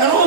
9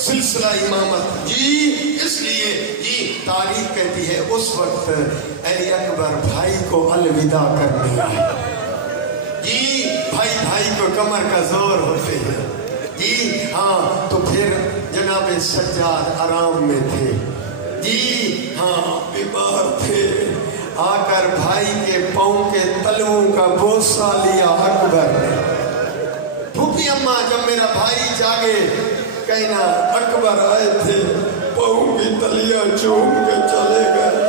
سلسلہ امامت جی، اس لیے جی تاریخ کہتی ہے اس وقت علی اکبر بھائی کو الوداع کرنے آئے جی، بھائی بھائی کو کمر کا زور ہوتے ہیں جی ہاں، تو پھر جناب سجاد آرام میں تھے جی ہاں، بیمار تھے، آ کر بھائی کے پاؤں کے تلووں کا بوسہ لیا اکبر نے۔ پھوپھی اماں جب میرا بھائی جاگے کہنا اکبر آئے تھے، پاؤں کی تلیاں چوم کے چلے گئے۔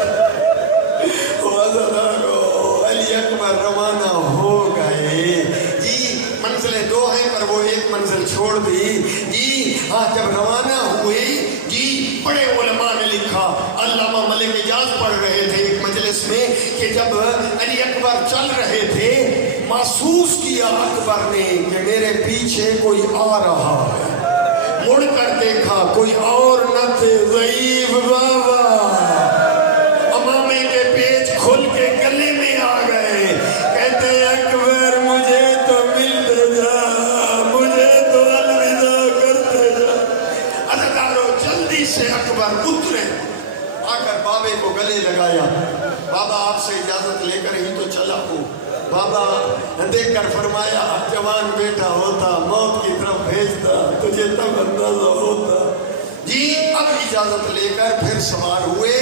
علی اکبر روانہ ہو گئے جی، منزلیں دو ہیں پر وہ ایک منزل چھوڑ دی جی ہاں، جب روانہ ہوئے جی بڑے علماء نے لکھا، علامہ ملک اجاز پڑھ رہے تھے ایک مجلس میں کہ جب علی اکبر چل رہے تھے محسوس کیا اکبر نے کہ میرے پیچھے کوئی آ رہا ہے، مڑ کر دیکھا کوئی اور نہ تھے، ضعیف بابا امامے کے پیچ کھل کے گلے میں آ گئے، کہتے اکبر مجھے تو ملتے جا، مجھے تو الوداع کرتے جا۔ اداکاروں جلدی سے اکبر اترے، آ کر بابے کو گلے لگایا، بابا آپ سے اجازت لے کر ہی تو چلا ہوں۔ بابا دیکھ کر فرمایا جوان بیٹا ہوتا موت کی طرف بھیجتا، تجھے تب اندازہ ہوتا جی۔ اب اجازت لے کر پھر سوار ہوئے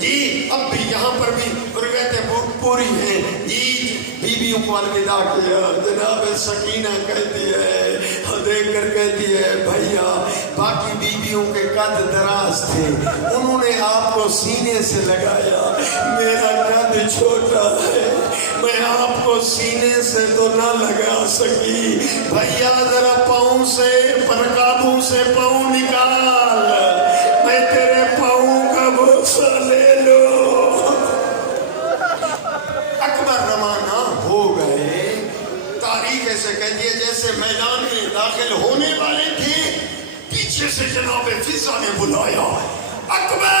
جی، اب بھی یہاں پر بھی روایتیں پوری ہیں جی، بیویوں کو الوداع کیا۔ جناب سکینہ کہتی ہے، دیکھ کر کہتی ہے بھیا باقی بیویوں کے قد دراز تھے، انہوں نے آپ کو سینے سے لگایا، میرا قد چھوٹا ہے، میں آپ کو سینے سے تو نہ لگا سکی، بھیا ذرا پاؤں سے پرکابوں سے پاؤں نکال، میں تیرے پاؤں کا بوسہ لے لو۔ اکبر روانہ ہو گئے، تاریخ ایسے کہتی ہے جیسے میدان میں داخل ہونے والے تھے، پیچھے سے جناب فضا نے بلایا اکبر،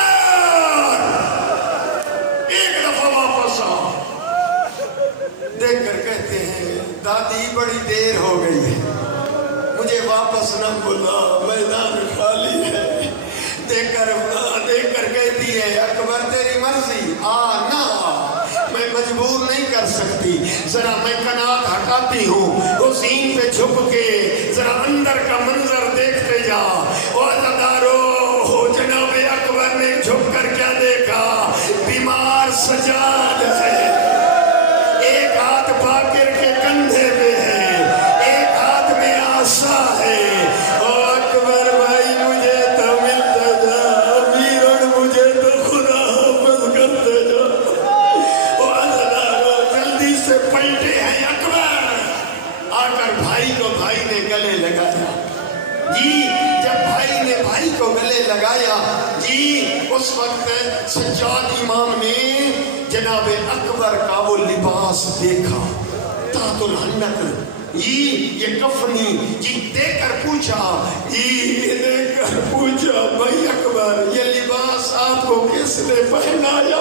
ایک دفعہ واپس آ۔ دیکھ کر کہتے ہیں دادی بڑی دیر ہو گئی ہے، مجھے واپس نہ بلا، میدان خالی ہے۔ دیکھ کر کہتی ہے اکبر تیری مرضی، آ نہ آ، میں مجبور نہیں کر سکتی، ذرا میں کنات ہٹاتی ہوں، وہ زین پہ جھک کے ذرا اندر کا منظر دیکھتے جا۔ اور عزادارو جناب اکبر نے جھک کر کیا دیکھا، بیمار سجاد ہے، ایک ہاتھ باقر کے کندھے پہ ہے، ایک ہاتھ میں آسا ہے، اور اکبر بھائی مجھے تو ملتا جا، ویرن مجھے تو خدا حافظ کرتے جا۔ اور عزادارو جلدی سے پلٹے ہیں اکبر، آ کر بھائی کو بھائی نے گلے لگایا جی۔ جب بھائی نے بھائی کو گلے لگایا جی، اس وقت سجاد امام نے جناب اکبر کا وہ لباس دیکھا، تحت الحنک یہ کفنی جی، دیکھ کر پوچھا بھائی اکبر یہ لباس آپ کو کس نے پہنایا؟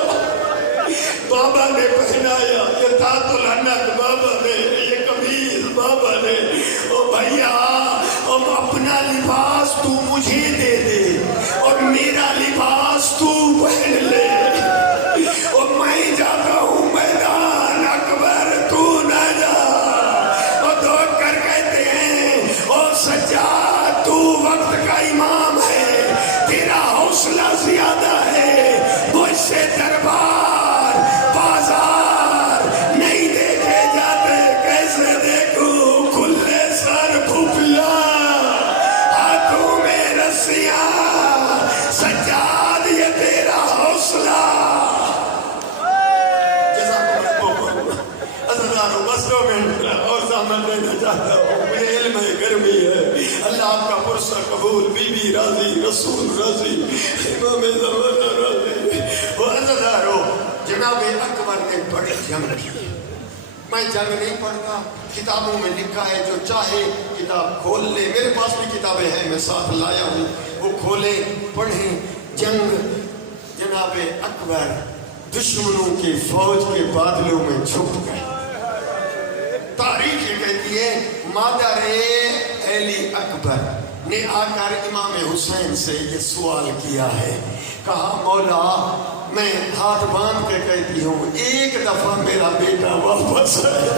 بابا نے پہنایا، یہ تحت الحنک بابا نے، یہ قمیض بابا نے۔ او بھیا اپنا لباس تو مجھے دے دے اور میرا لباس تو پہن لے، اور میں جاتا ہوں میدان، اکبر تو نہ جا۔ اور دوڑ کر کہتے ہیں اور سجاد تو وقت کا امام ہے، تیرا حوصلہ زیادہ ہے، مجھ سے دربار بازار نہیں دیکھے جاتے، کیسے دیکھوں کھلے سر پھپلا ہاتھوں میں رسیاں، سجاد یہ تیرا حوصلہ۔ بس 2 منٹ اور سامان لینا چاہتا ہوں، مجھے علم ہے گرمی ہے، اللہ آپ کا پرسہ قبول، بی بی راضی، رسول راضی، امام زمانہ راضی۔ وہ عزادارو جناب اکبر نے بڑی جنگ کی، میں جنگ نہیں پڑھتا، کتابوں میں لکھا ہے جو چاہے کتاب کھول لے، میرے پاس بھی کتابیں ہیں میں ساتھ لایا ہوں، وہ کھولیں پڑھیں۔ جنگ جناب اکبر دشمنوں کی فوج کے بادلوں میں چھپ گئے۔ تاریخ یہ کہتی ہے مادر علی اکبر نے آ کر امام حسین سے یہ سوال کیا ہے، کہا مولا میں ہاتھ باندھ کے کہتی ہوں ایک دفعہ میرا بیٹا واپس آئے۔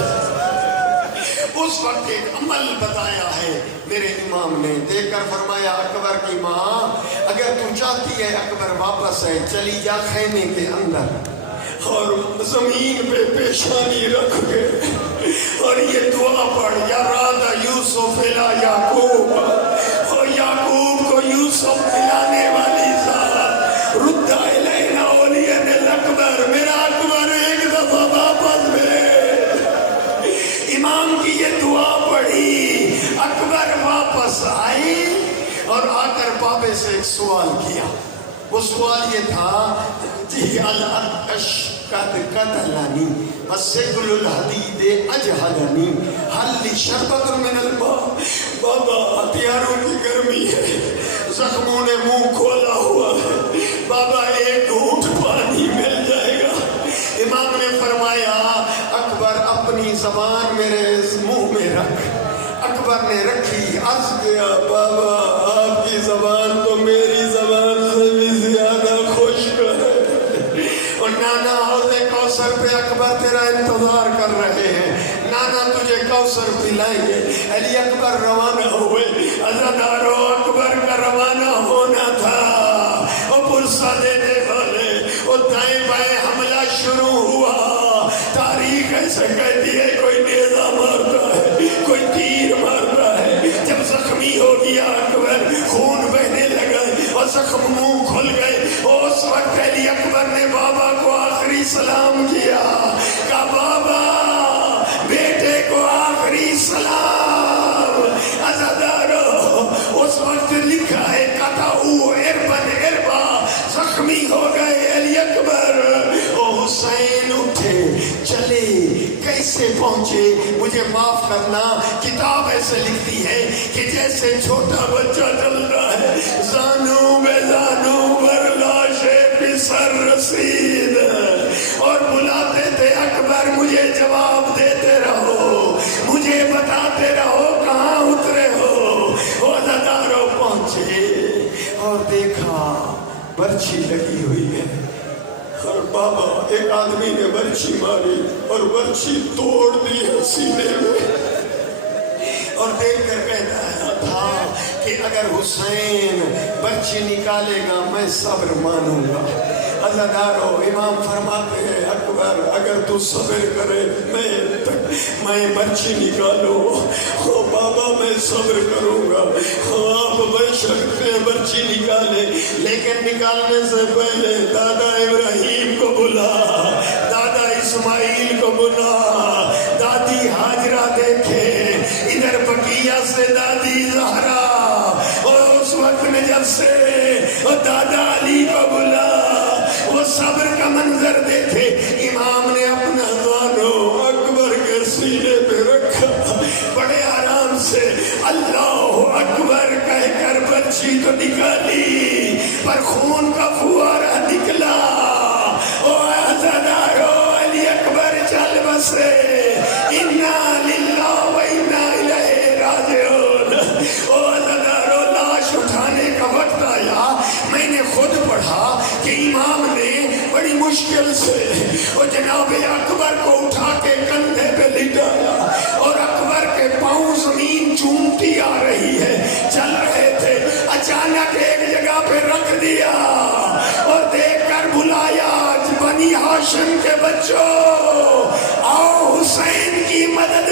اس وقت ایک عمل بتایا ہے میرے امام نے، دیکھ کر فرمایا اکبر کی ماں اگر تو چاہتی ہے اکبر واپس آئے، چلی جا خیمے کے اندر اور زمین پہ پیشانی رکھ کے اور یہ دعا پڑھ، یا رادا یوسف الا یعقوب، اور یعقوب کو یوسف ملانے والی ذات، رد الینا ولید الاکبر، میرا اکبر ایک دفعہ واپس بھیج۔ امام کی یہ دعا پڑھی، اکبر واپس آئے اور آ کر بابے سے ایک سوال کیا۔ وہ سوال یہ تھا، جی الارکش قد قتلنی وسقل الحدید اجہدنی حل شربت من الماء۔ بابا ہتھیاروں کی گرمی ہے، زخموں نے منہ کھولا ہوا ہے، بابا ایک گھونٹ پانی مل جائے گا۔ امام نے فرمایا اکبر اپنی زبان میرے منہ میں رکھ۔ اکبر نے رکھی، عرض کیا بابا آپ کی زبان تو میری زبان سے بھی زیادہ خشک ہے، اور نانا حوض کوثر پہ اکبر تیرا انتظار کر رہے ہیں، نانا تجھے کوثر پلائیں گے۔ علی اکبر روانہ ہوئے، عزادارو اکبر کا روانہ ہونا تھا، اور پرسہ دینے والے، اور دائیں بائیں حملہ شروع ہوا۔ تاریخ ایسے کہتی ہے کوئی نیزہ مارتا ہے، کوئی تیر مارتا ہے۔ جب زخمی ہو گیا اکبر، خون بہنے لگا اور زخم منہ کھل گئے، اس وقت علی اکبر نے بابا کو آخری سلام کیا، کہا بابا بیٹے کو آخری سلام۔ عزادارو اس وقت لکھا ہے قطعو اربن اربا، زخمی ہو گئے علی اکبر۔ او حسین اٹھے چلے، کیسے پہنچے مجھے معاف کرنا، کتاب ایسے لکھتی ہے کہ جیسے چھوٹا بچہ چل رہا ہے، زانو بے زانو بر لاش پسر رسید، اور بلاتے تھے اکبر مجھے جواب دیتے رہو، مجھے بتاتے رہو کہاں اترے ہو۔ وہ عزادارو پہنچے اور دیکھا برچھی لگی ہوئی ہے، اور بابا ایک آدمی نے برچھی ماری اور برچھی توڑ دی ہے سینے میں، اور دیکھ کر کہتا تھا کہ اگر حسین برچھی نکالے گا میں صبر مانوں گا۔ عزادارو امام فرماتے ہیں اکبر اگر تو صبر کرے میں برچھی نکالوں، او بابا میں صبر کروں گا، آپ بے شک برچھی نکالے، لیکن نکالنے سے پہلے دادا ابراہیم کو بلا، دادا اسماعیل کو بلا، دادی ہاجرہ دیکھے، ادھر بقیہ سے دادی زہرا، اور اس وقت نجف سے اور دادا علی کو بلا، وہ صبر کا منظر دیکھے۔ امام نے اپنا زانو اکبر کے سینے پہ رکھا، بڑے آرام سے اللہ اکبر کہہ کر برچھی تو نکالی، پر خون کا فوارہ نکلا۔ او عزادارو علی اکبر چل بسے، انا للہ و انا الیہ راجعون۔ او عزادارو لاش اٹھانے کا وقت آیا، میں نے خود پڑھا کہ امام نے بڑی مشکل سے اور جناب اکبر کو اٹھا کے کندھے پہ لٹایا، اور اکبر کے پاؤں زمین چومتی آ رہی ہے، چل رہے تھے، اچانک ایک جگہ پہ رکھ دیا اور دیکھ کر بلایا، بنی ہاشم کے بچوں آؤ حسین کی مدد